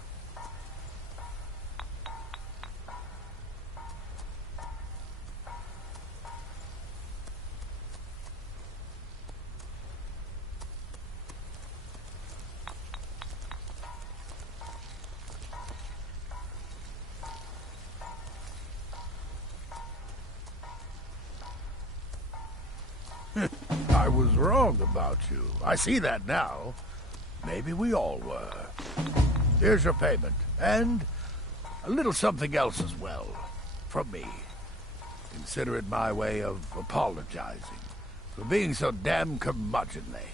I was wrong about you. I see that now. Maybe we all were. Here's your payment, and a little something else as well, from me. Consider it my way of apologizing for being so damn curmudgeonly.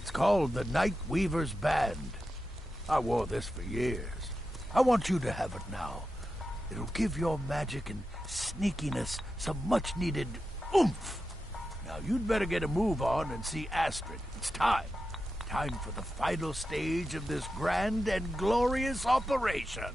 It's called the Night Weaver's Band. I wore this for years. I want you to have it now. It'll give your magic and sneakiness some much-needed oomph. Now, you'd better get a move on and see Astrid. It's time. Time for the final stage of this grand and glorious operation.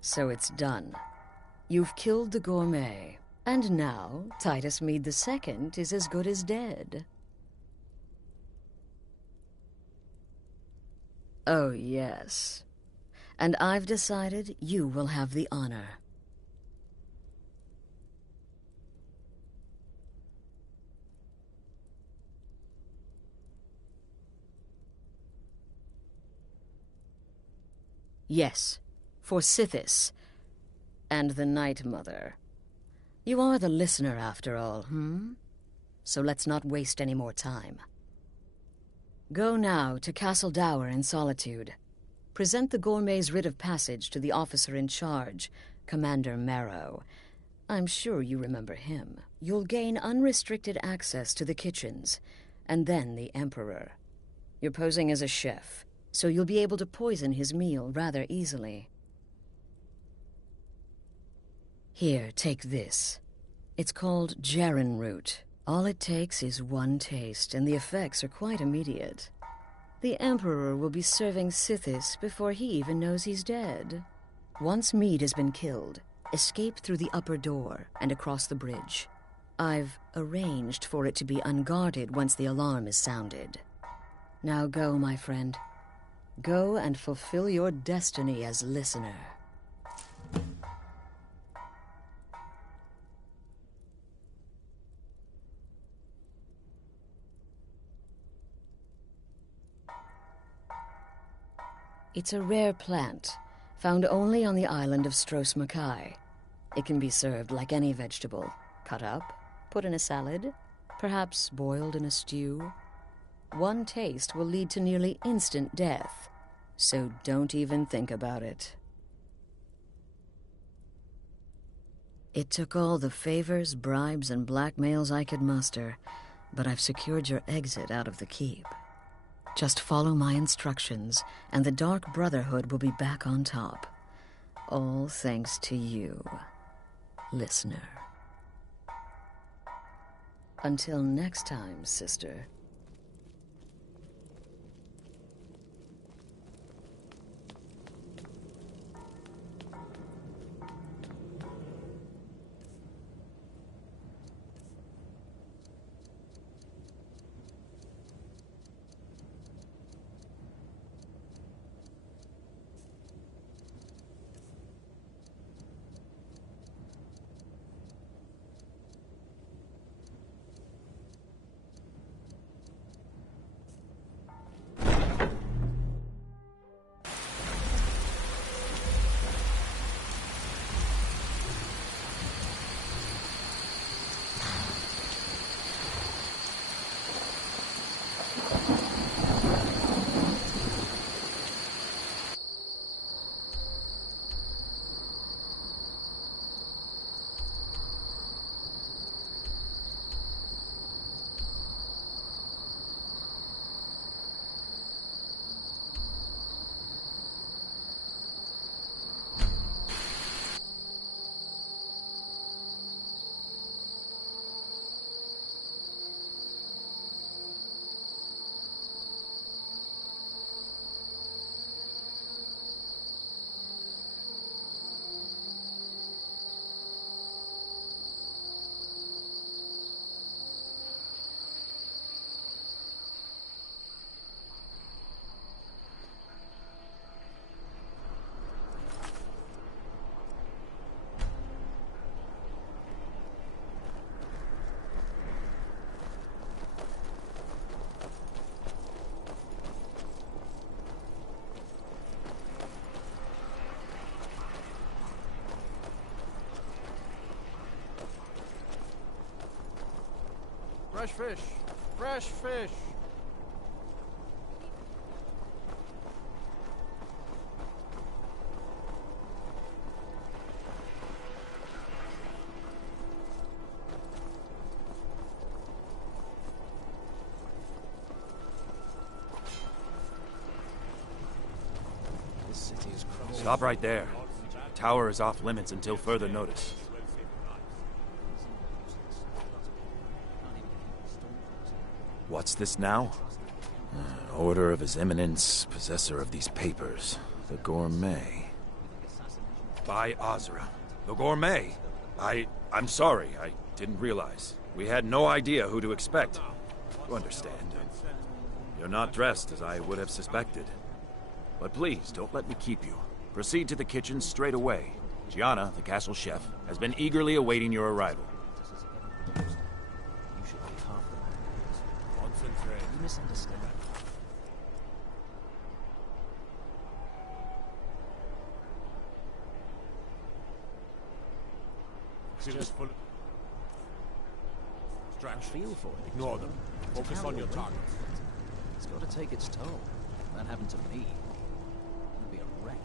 So it's done. You've killed the gourmet, and now Titus Mead II is as good as dead. Oh, yes. And I've decided you will have the honor. Yes, for Sithis and the Night Mother. You are the listener, after all, So let's not waste any more time. Go now to Castle Dower in Solitude. Present the gourmet's writ of passage to the officer in charge, Commander Marrow. I'm sure you remember him. You'll gain unrestricted access to the kitchens, and then the Emperor. You're posing as a chef, so you'll be able to poison his meal rather easily. Here, take this. It's called Jaren root. All it takes is one taste, and the effects are quite immediate. The Emperor will be serving Sithis before he even knows he's dead. Once Mead has been killed, escape through the upper door and across the bridge. I've arranged for it to be unguarded once the alarm is sounded. Now go, my friend. Go and fulfill your destiny as listener. It's a rare plant, found only on the island of Stros Mackay. It can be served like any vegetable, cut up, put in a salad, perhaps boiled in a stew. One taste will lead to nearly instant death, so don't even think about it. It took all the favors, bribes, and blackmails I could muster, but I've secured your exit out of the keep. Just follow my instructions, and the Dark Brotherhood will be back on top. All thanks to you, listener. Until next time, sister. Fresh fish! Fresh fish! This city is closed. Stop right there. The tower is off limits until further notice. What's this now? Order of His Eminence, possessor of these papers. The Gourmet. By Azra. The Gourmet? I'm sorry. I didn't realize. We had no idea who to expect. You understand. You're not dressed as I would have suspected. But please, don't let me keep you. Proceed to the kitchen straight away. Gianna, the castle chef, has been eagerly awaiting your arrival. You misunderstand. I feel for it. Ignore them. Focus on your target. It's got to take its toll. That happened to me. I'd be a wreck.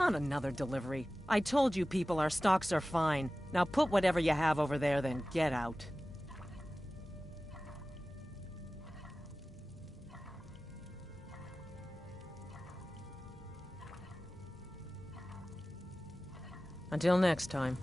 On another delivery. I told you people our stocks are fine. Now put whatever you have over there, then get out. Until next time.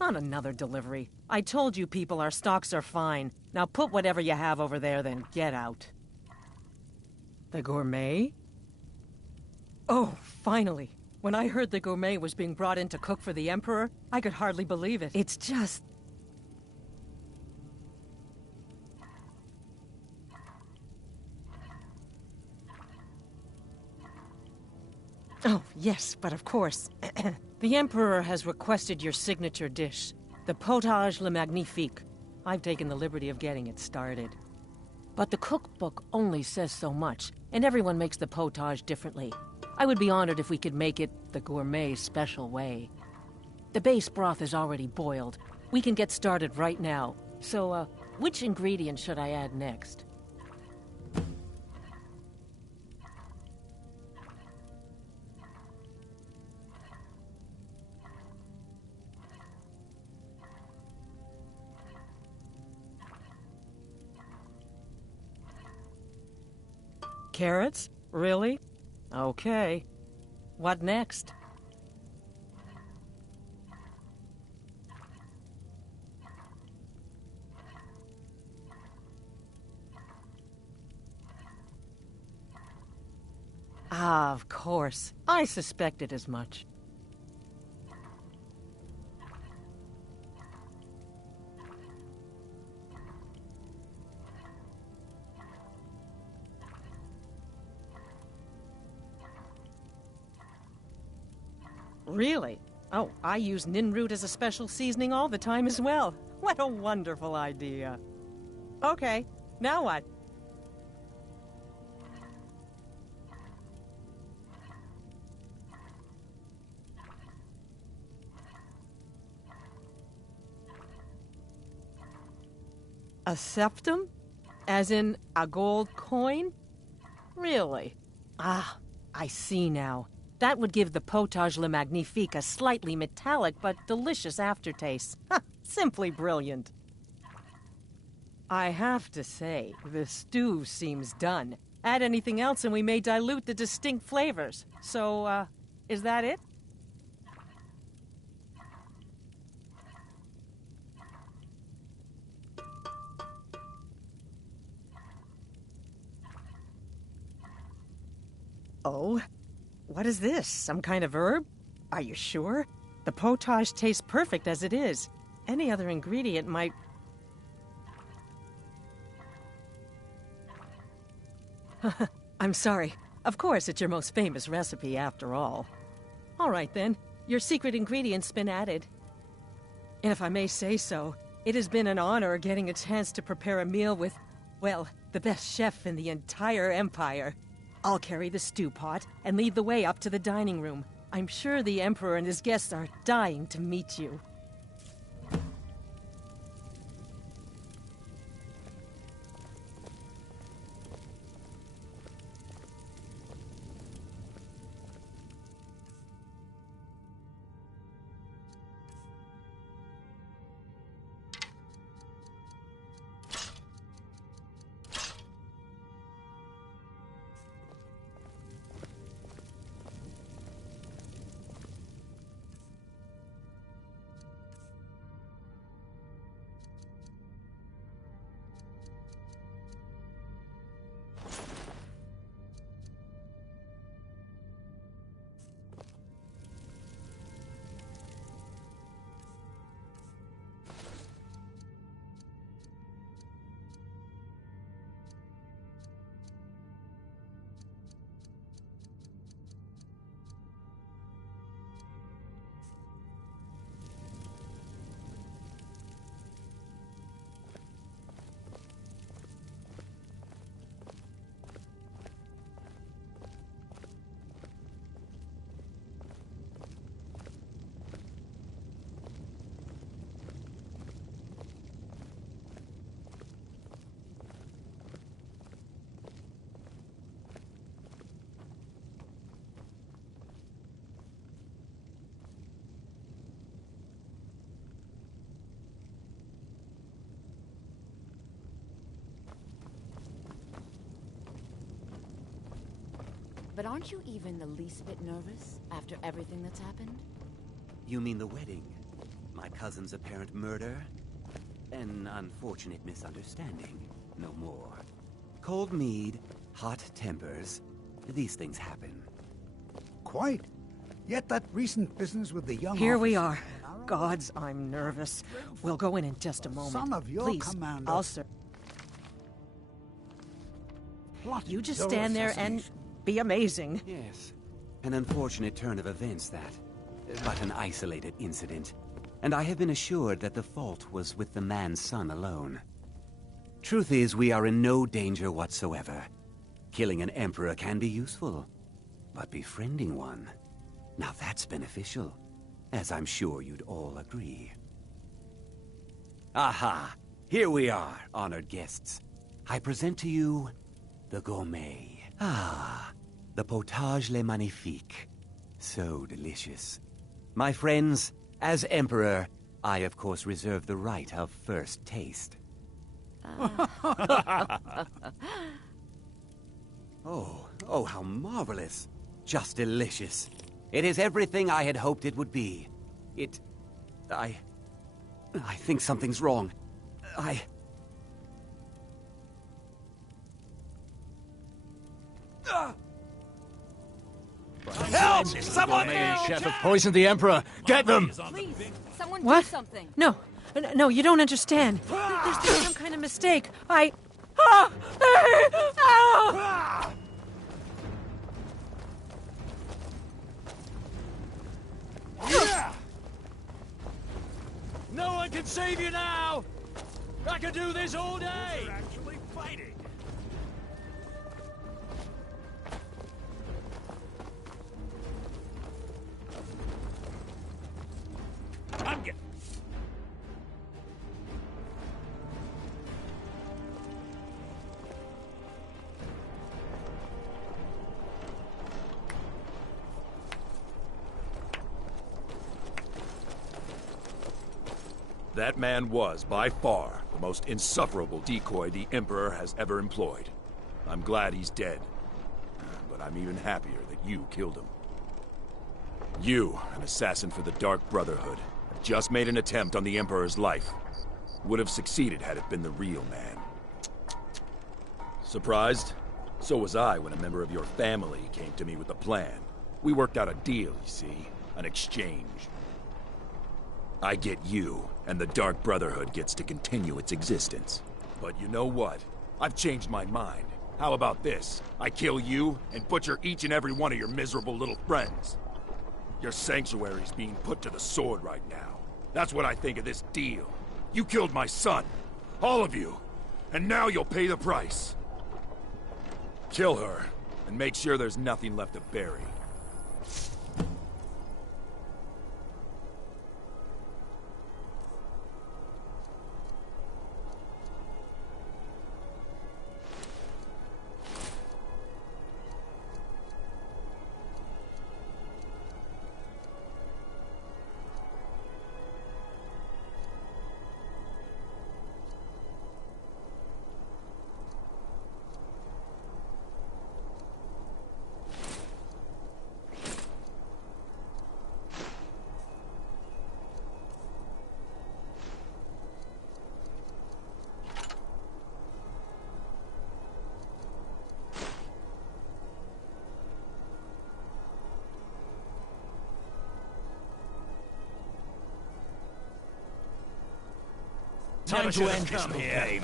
On another delivery. I told you people our stocks are fine. Now put whatever you have over there, then get out. The gourmet? Oh, finally. When I heard the gourmet was being brought in to cook for the Emperor, I could hardly believe it. It's just... Oh, yes, but of course. The Emperor has requested your signature dish, the potage le magnifique. I've taken the liberty of getting it started. But the cookbook only says so much, and everyone makes the potage differently. I would be honored if we could make it the gourmet special way. The base broth is already boiled. We can get started right now. So, which ingredient should I add next? Carrots? Really? Okay. What next? Ah, of course. I suspected as much. Really? Oh, I use ninroot as a special seasoning all the time as well. What a wonderful idea. Okay, now what? A septum? As in a gold coin? Really? Ah, I see now. That would give the potage le magnifique a slightly metallic but delicious aftertaste. Simply brilliant. I have to say, the stew seems done. Add anything else and we may dilute the distinct flavors. So, is that it? Oh? What is this? Some kind of herb? Are you sure? The potage tastes perfect as it is. Any other ingredient might... I'm sorry. Of course, it's your most famous recipe after all. All right then, your secret ingredient's been added. And if I may say so, it has been an honor getting a chance to prepare a meal with, well, the best chef in the entire Empire. I'll carry the stew pot and lead the way up to the dining room. I'm sure the Emperor and his guests are dying to meet you. But aren't you even the least bit nervous after everything that's happened? You mean the wedding? My cousin's apparent murder? An unfortunate misunderstanding, no more. Cold mead, hot tempers. These things happen. Quite. Yet that recent business with the young Here we officer- are. Gods, I'm nervous. We'll go in just a moment. Son of your Please, commander. I'll serve. Plotted You just your stand there and assassination. be amazing. Yes. An unfortunate turn of events, that. But an isolated incident. And I have been assured that the fault was with the man's son alone. Truth is, we are in no danger whatsoever. Killing an emperor can be useful. But befriending one... now that's beneficial. As I'm sure you'd all agree. Aha! Here we are, honored guests. I present to you... the gourmet. Ah, the potage le magnifique. So delicious. My friends, as Emperor, I of course reserve the right of first taste. Oh, how marvelous. Just delicious. It is everything I had hoped it would be. I think something's wrong. Help! Someone! Chef have poisoned the Emperor. Get them! Please, someone What? do something. No, you don't understand. There's been some kind of mistake. No one can save you now! I could do this all day! You're actually fighting! I'm getting... That man was, by far, the most insufferable decoy the Emperor has ever employed. I'm glad he's dead. But I'm even happier that you killed him. You, an assassin for the Dark Brotherhood, have just made an attempt on the Emperor's life. Would have succeeded had it been the real man. Surprised? So was I when a member of your family came to me with a plan. We worked out a deal, you see. An exchange. I get you, and the Dark Brotherhood gets to continue its existence. But you know what? I've changed my mind. How about this? I kill you, and butcher each and every one of your miserable little friends. Your sanctuary's being put to the sword right now. That's what I think of this deal. You killed my son. All of you. And now you'll pay the price. Kill her, and make sure there's nothing left to bury. Time to end this game.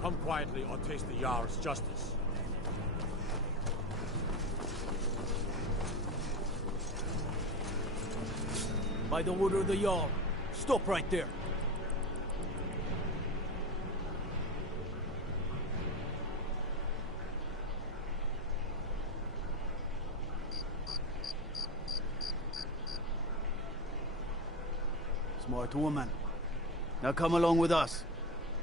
Come quietly or taste the Jarl's justice. By the order of the Jarl, stop right there. Smart woman. Now come along with us.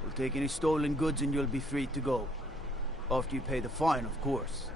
We'll take any stolen goods and you'll be free to go. After you pay the fine, of course.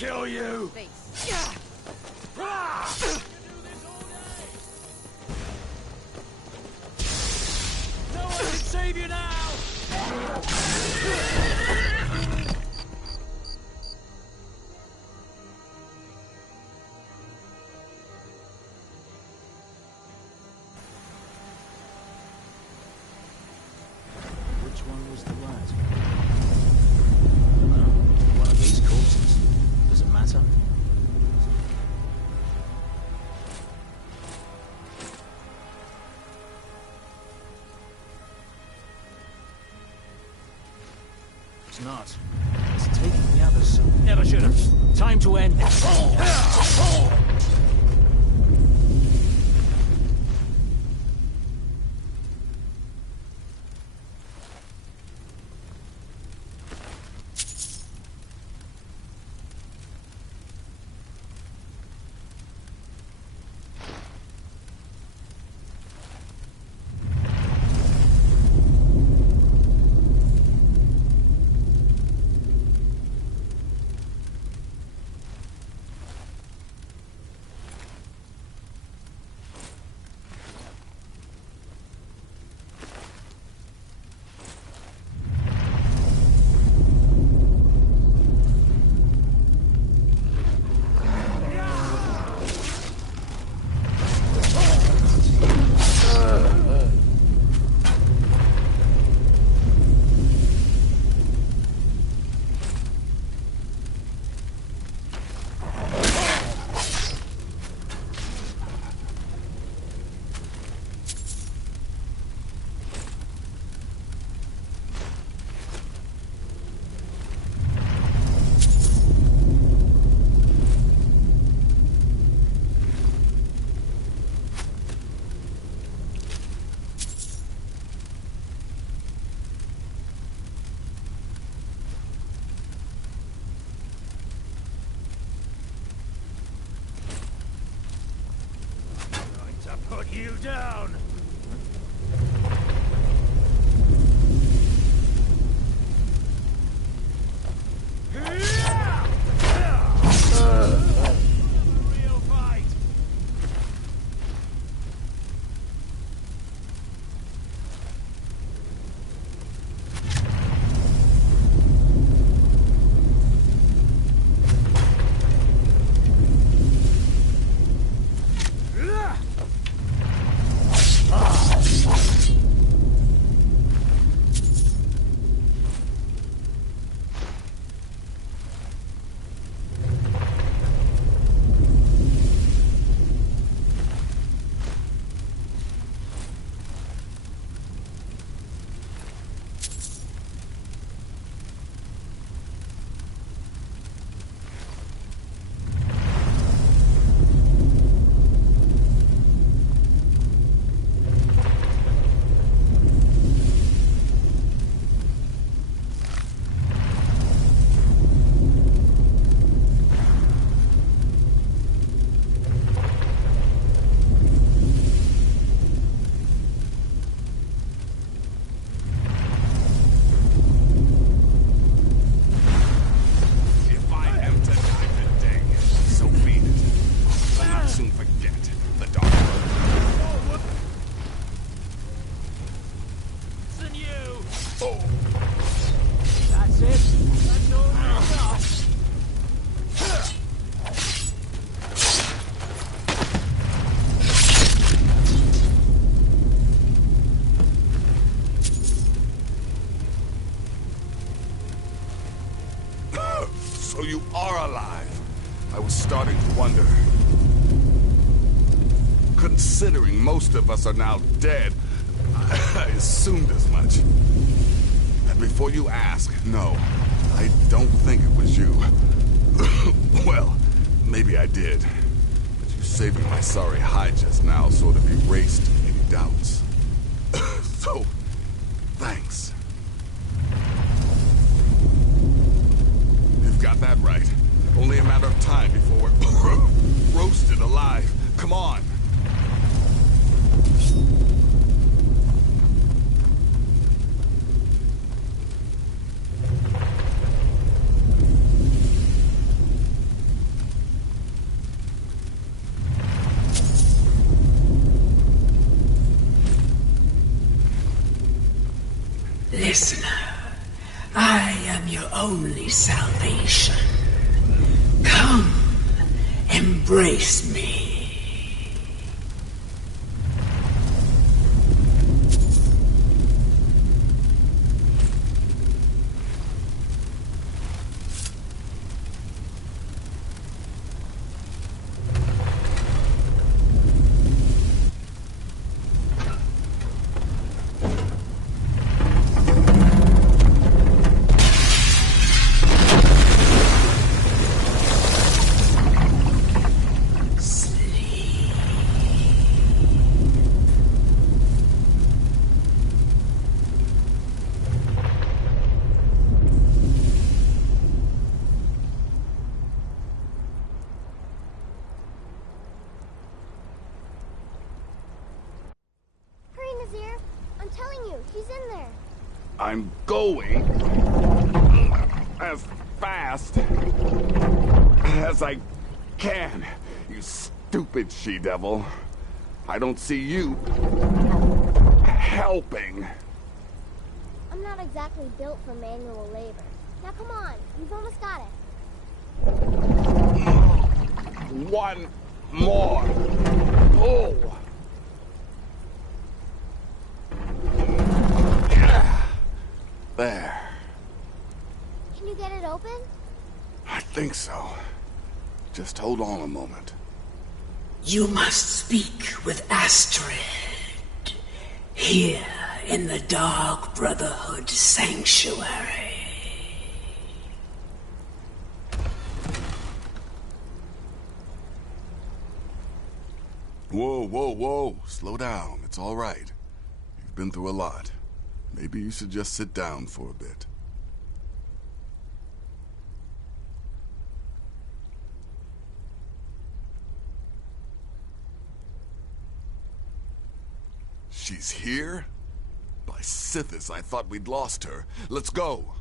kill you! No one can save you now! Which one was the last? One of these corpses. Does it matter? It's not. It's taking the others. Never should have. Time to end this. Put you down! Real fight! So you are alive. I was starting to wonder. Considering most of us are now dead, I assumed as much. And before you ask, no, I don't think it was you. Well, maybe I did. But you saving my sorry hide just now sort of erased any doubts. So, thanks. You've got that right. Only a matter of time before we're roasted alive. Come on. only salvation. Come, embrace me. I'm going as fast as I can, you stupid she-devil. I don't see you helping. I'm not exactly built for manual labor. Now come on, you've almost got it. One more pull. There. Can you get it open? I think so. Just hold on a moment. You must speak with Astrid. Here in the Dark Brotherhood Sanctuary. Whoa, whoa, whoa. Slow down. It's all right. You've been through a lot. Maybe you should just sit down for a bit. She's here? By Sithis, I thought we'd lost her. Let's go.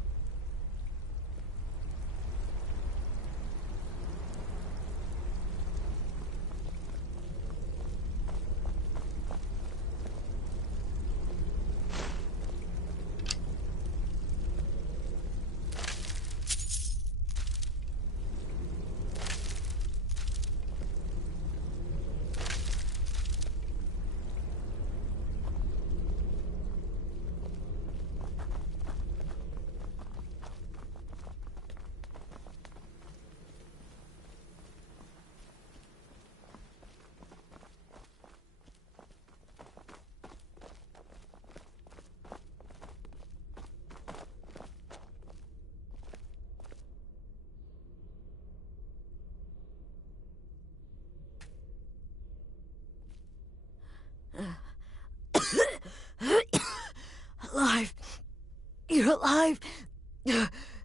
Alive. You're alive.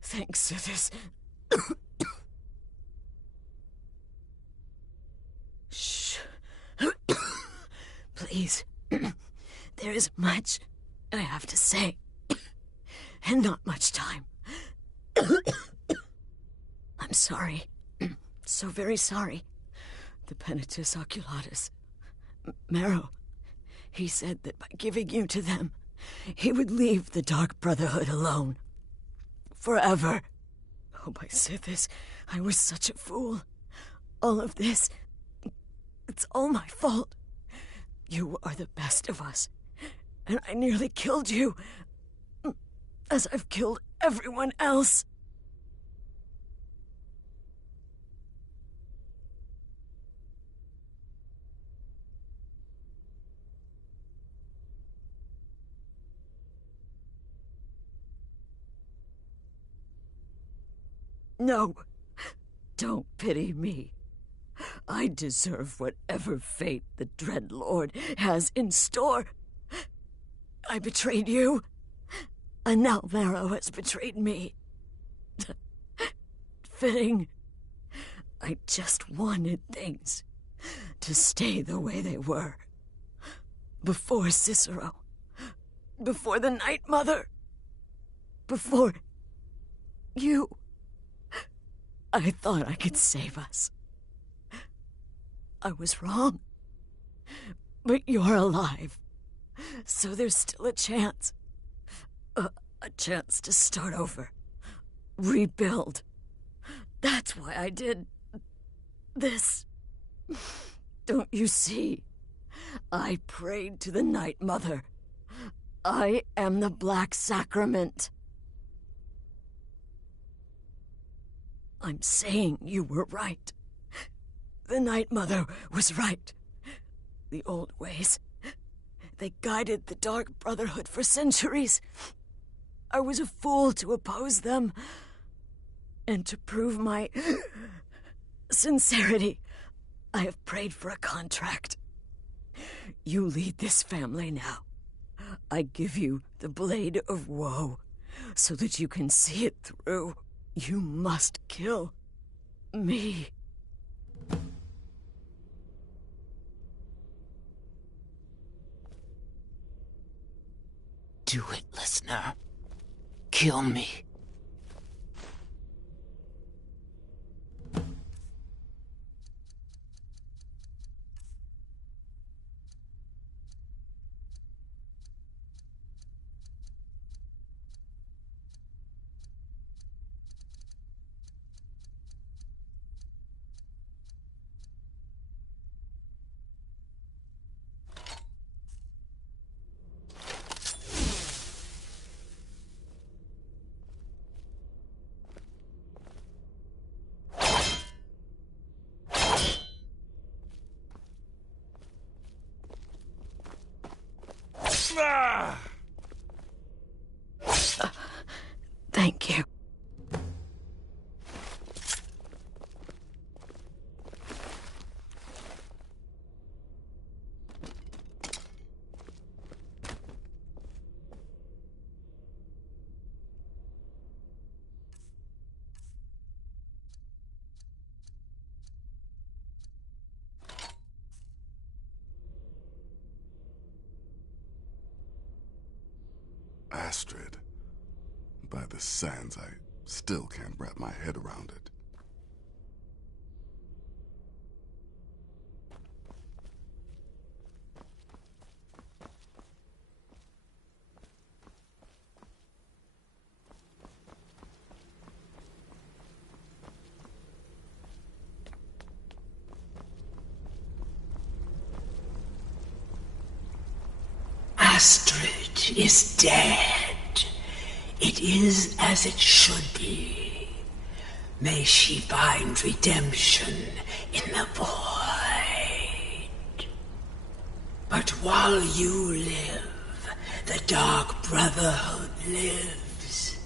Thanks to this. Shh. Please. There is much I have to say, and not much time. I'm sorry. So very sorry. The Penitus Oculatus. Marrow. He said that by giving you to them, he would leave the Dark Brotherhood alone. Forever. Oh, my Sithis, I was such a fool. All of this, it's all my fault. You are the best of us, and I nearly killed you, as I've killed everyone else. No, don't pity me. I deserve whatever fate the Dread Lord has in store. I betrayed you, and now Marrow has betrayed me. Fitting. I just wanted things to stay the way they were. Before Cicero. Before the Night Mother. Before you. I thought I could save us. I was wrong. But you're alive. So there's still a chance. A chance to start over. rebuild. That's why I did this. Don't you see? I prayed to the Night Mother. I am the Black Sacrament. I'm saying you were right. The Night Mother was right. The old ways, they guided the Dark Brotherhood for centuries. I was a fool to oppose them. And to prove my sincerity, I have prayed for a contract. You lead this family now. I give you the Blade of Woe, so that you can see it through. You must kill me. Do it, listener. Kill me. Thank you. Astrid. By the sands, I still can't wrap my head around it. Astrid is dead. It is as it should be. May she find redemption in the void. But while you live, the Dark Brotherhood lives.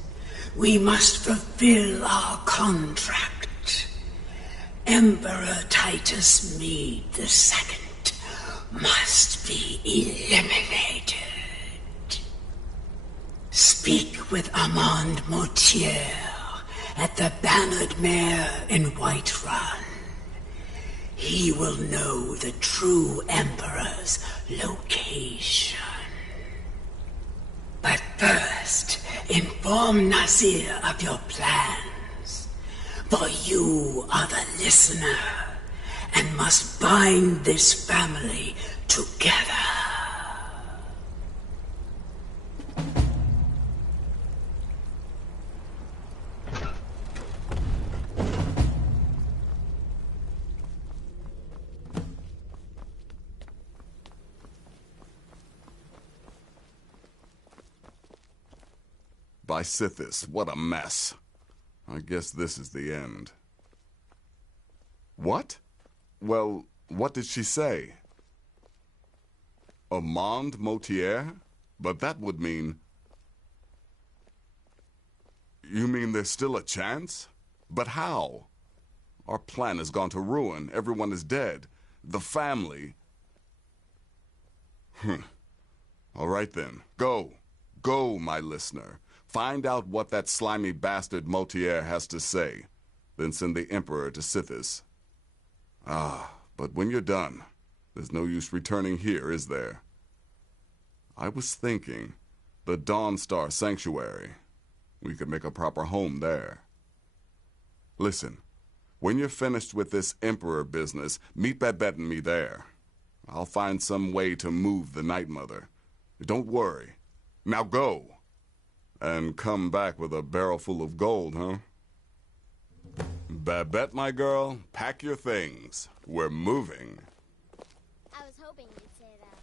We must fulfill our contract. Emperor Titus Mede II must be eliminated. Speak with Armand Mortier at the Bannered Mare in Whiterun. He will know the true Emperor's location. But first, inform Nazir of your plans, for you are the listener and must bind this family together. By Sithis, what a mess. I guess this is the end. What? Well, what did she say? Armand Mortier? But that would mean... You mean there's still a chance? But how? Our plan has gone to ruin. Everyone is dead. The family... All right then. Go. Go, my listener. Find out what that slimy bastard Mortier has to say. Then send the Emperor to Sithis. But when you're done, there's no use returning here, is there? I was thinking, the Dawnstar Sanctuary. We could make a proper home there. Listen, when you're finished with this Emperor business, meet Babette and me there. I'll find some way to move the Night Mother. Don't worry. Now go. And come back with a barrel full of gold, huh? Babette, my girl, pack your things. We're moving. I was hoping you'd say that.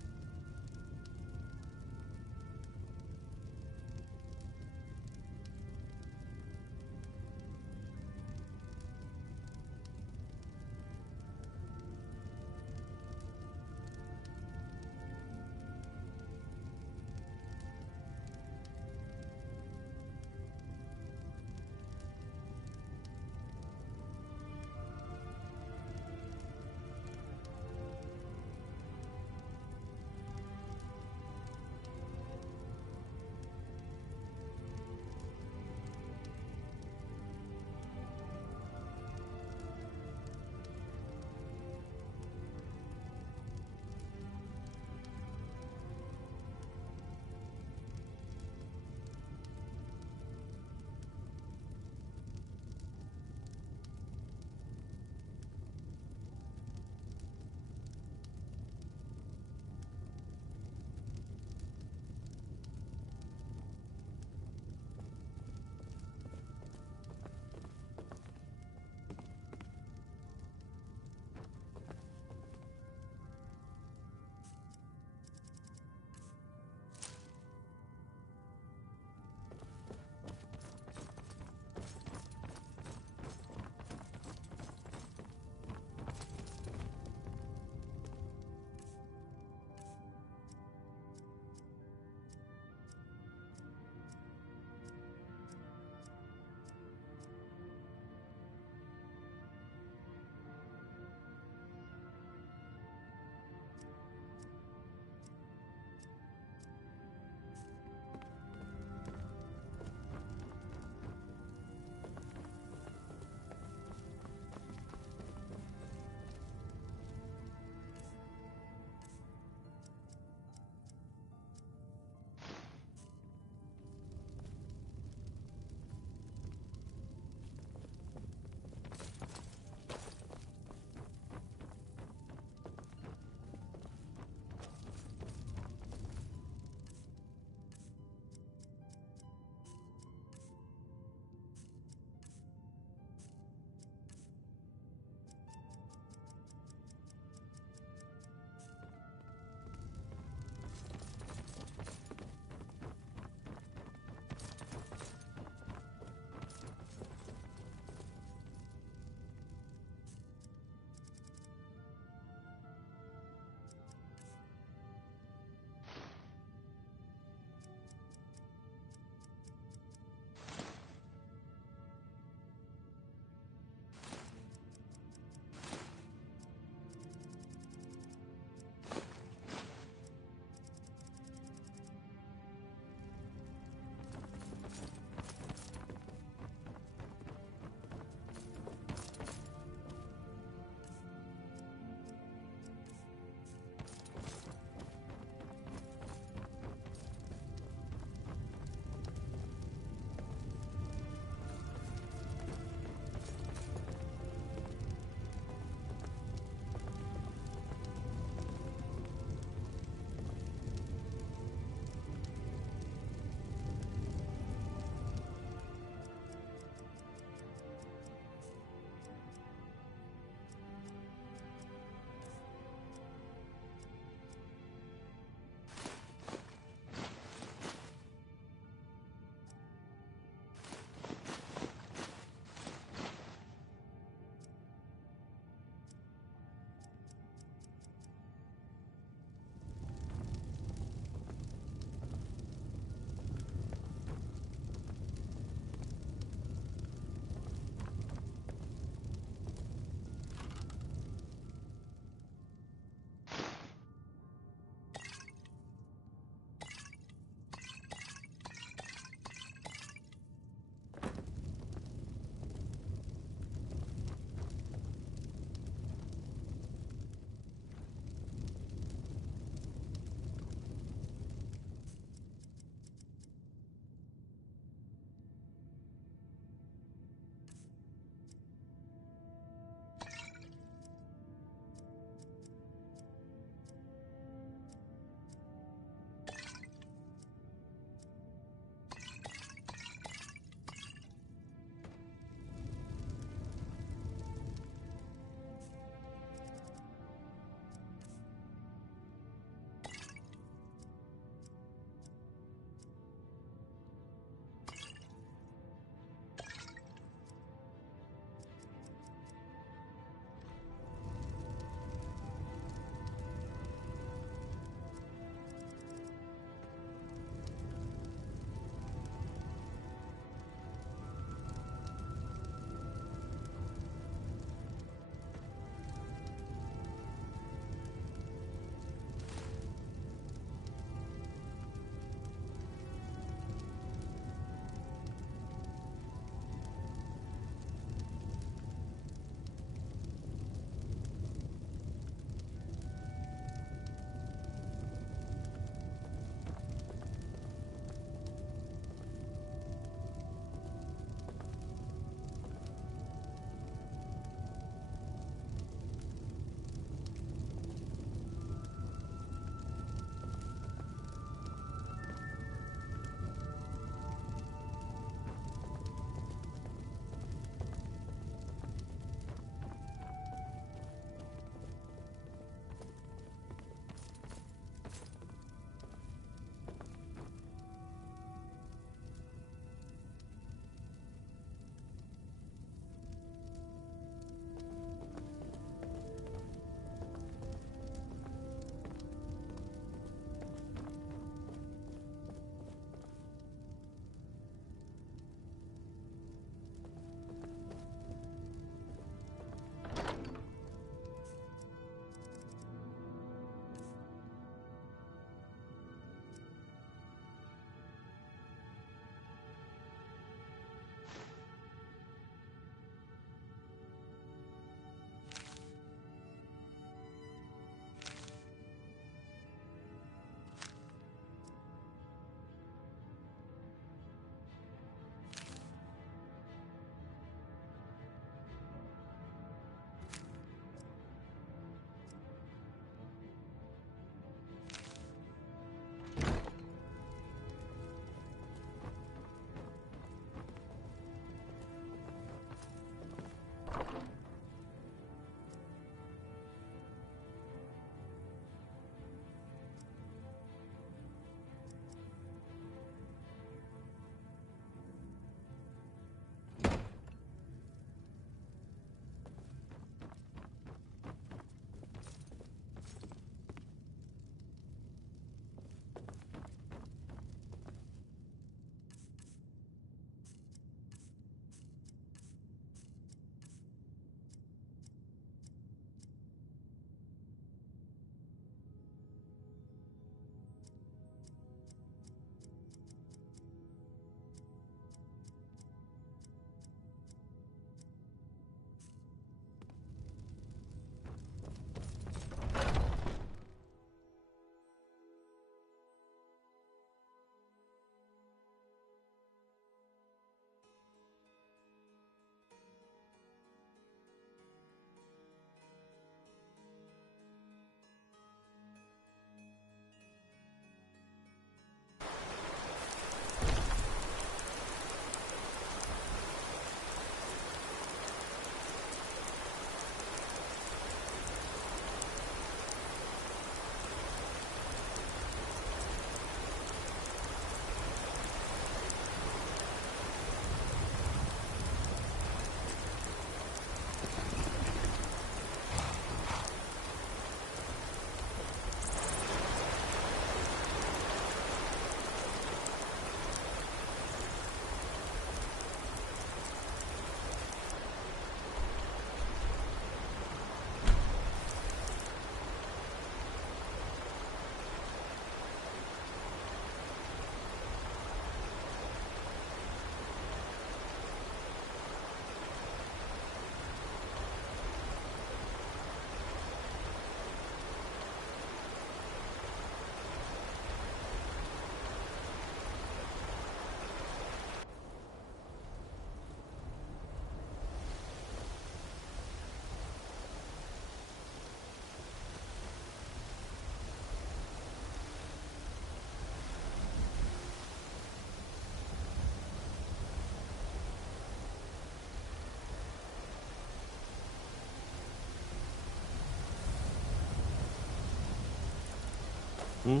Hmm?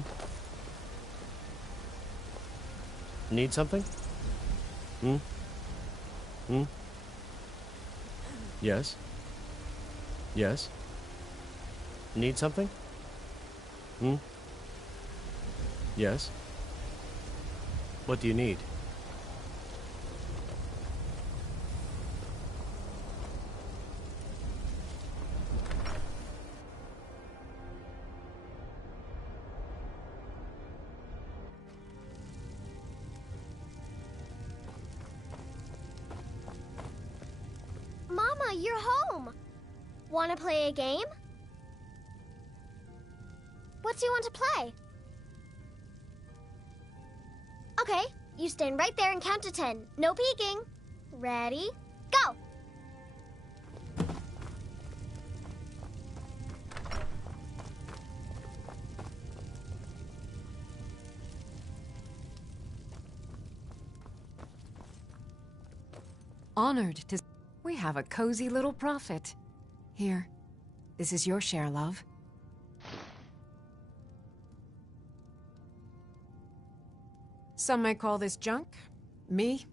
Need something? Hmm? Hmm? Yes? Yes? Need something? Hmm? Yes? What do you need? Mama, you're home! Want to play a game? What do you want to play? Okay, you stand right there and count to 10. No peeking. Ready? Go! Honored to... We have a cozy little prophet. Here, this is your share, love. Some may call this junk. Me,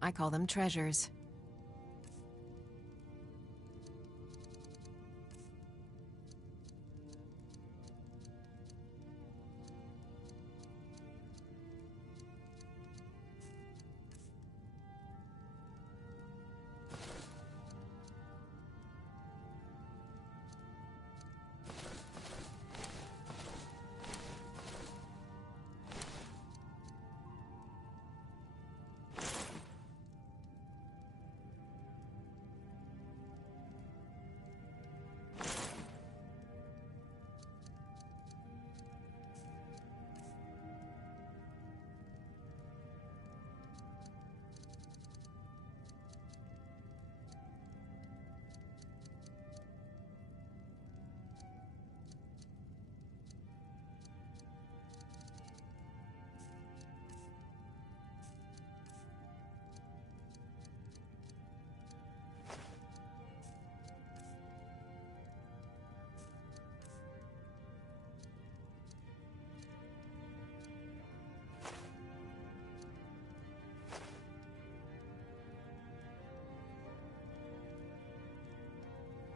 I call them treasures.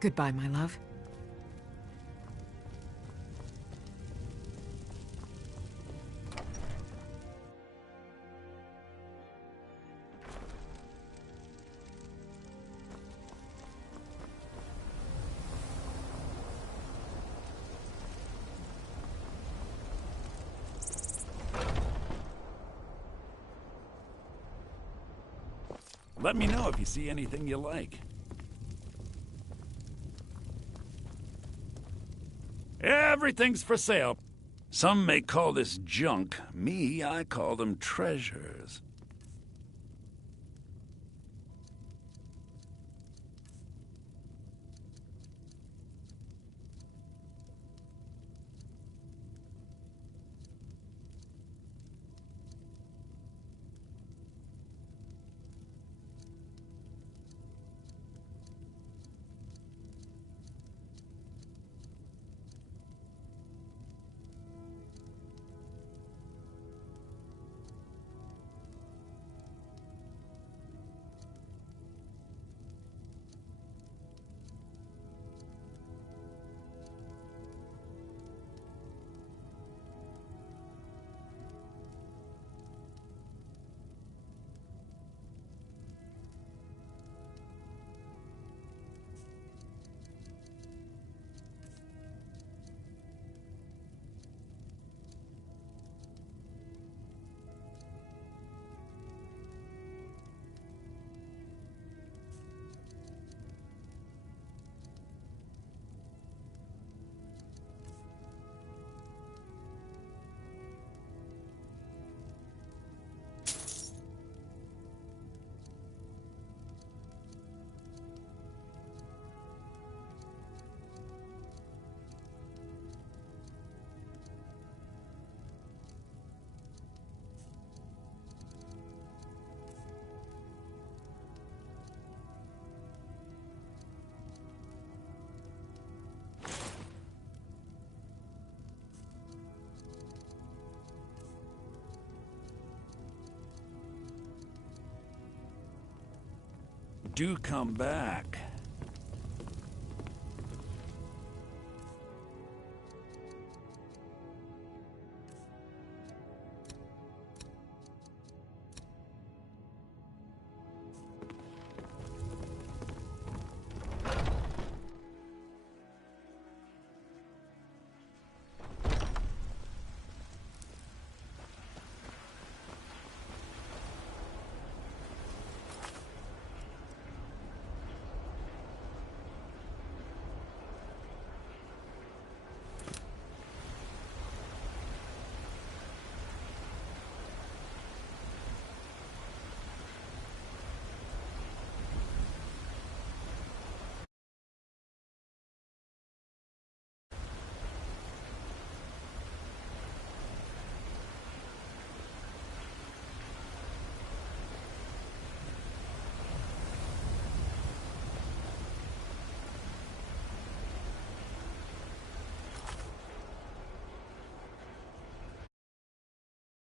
Goodbye, my love. Let me know if you see anything you like. Everything's for sale. Some may call this junk. Me, I call them treasures. do come back.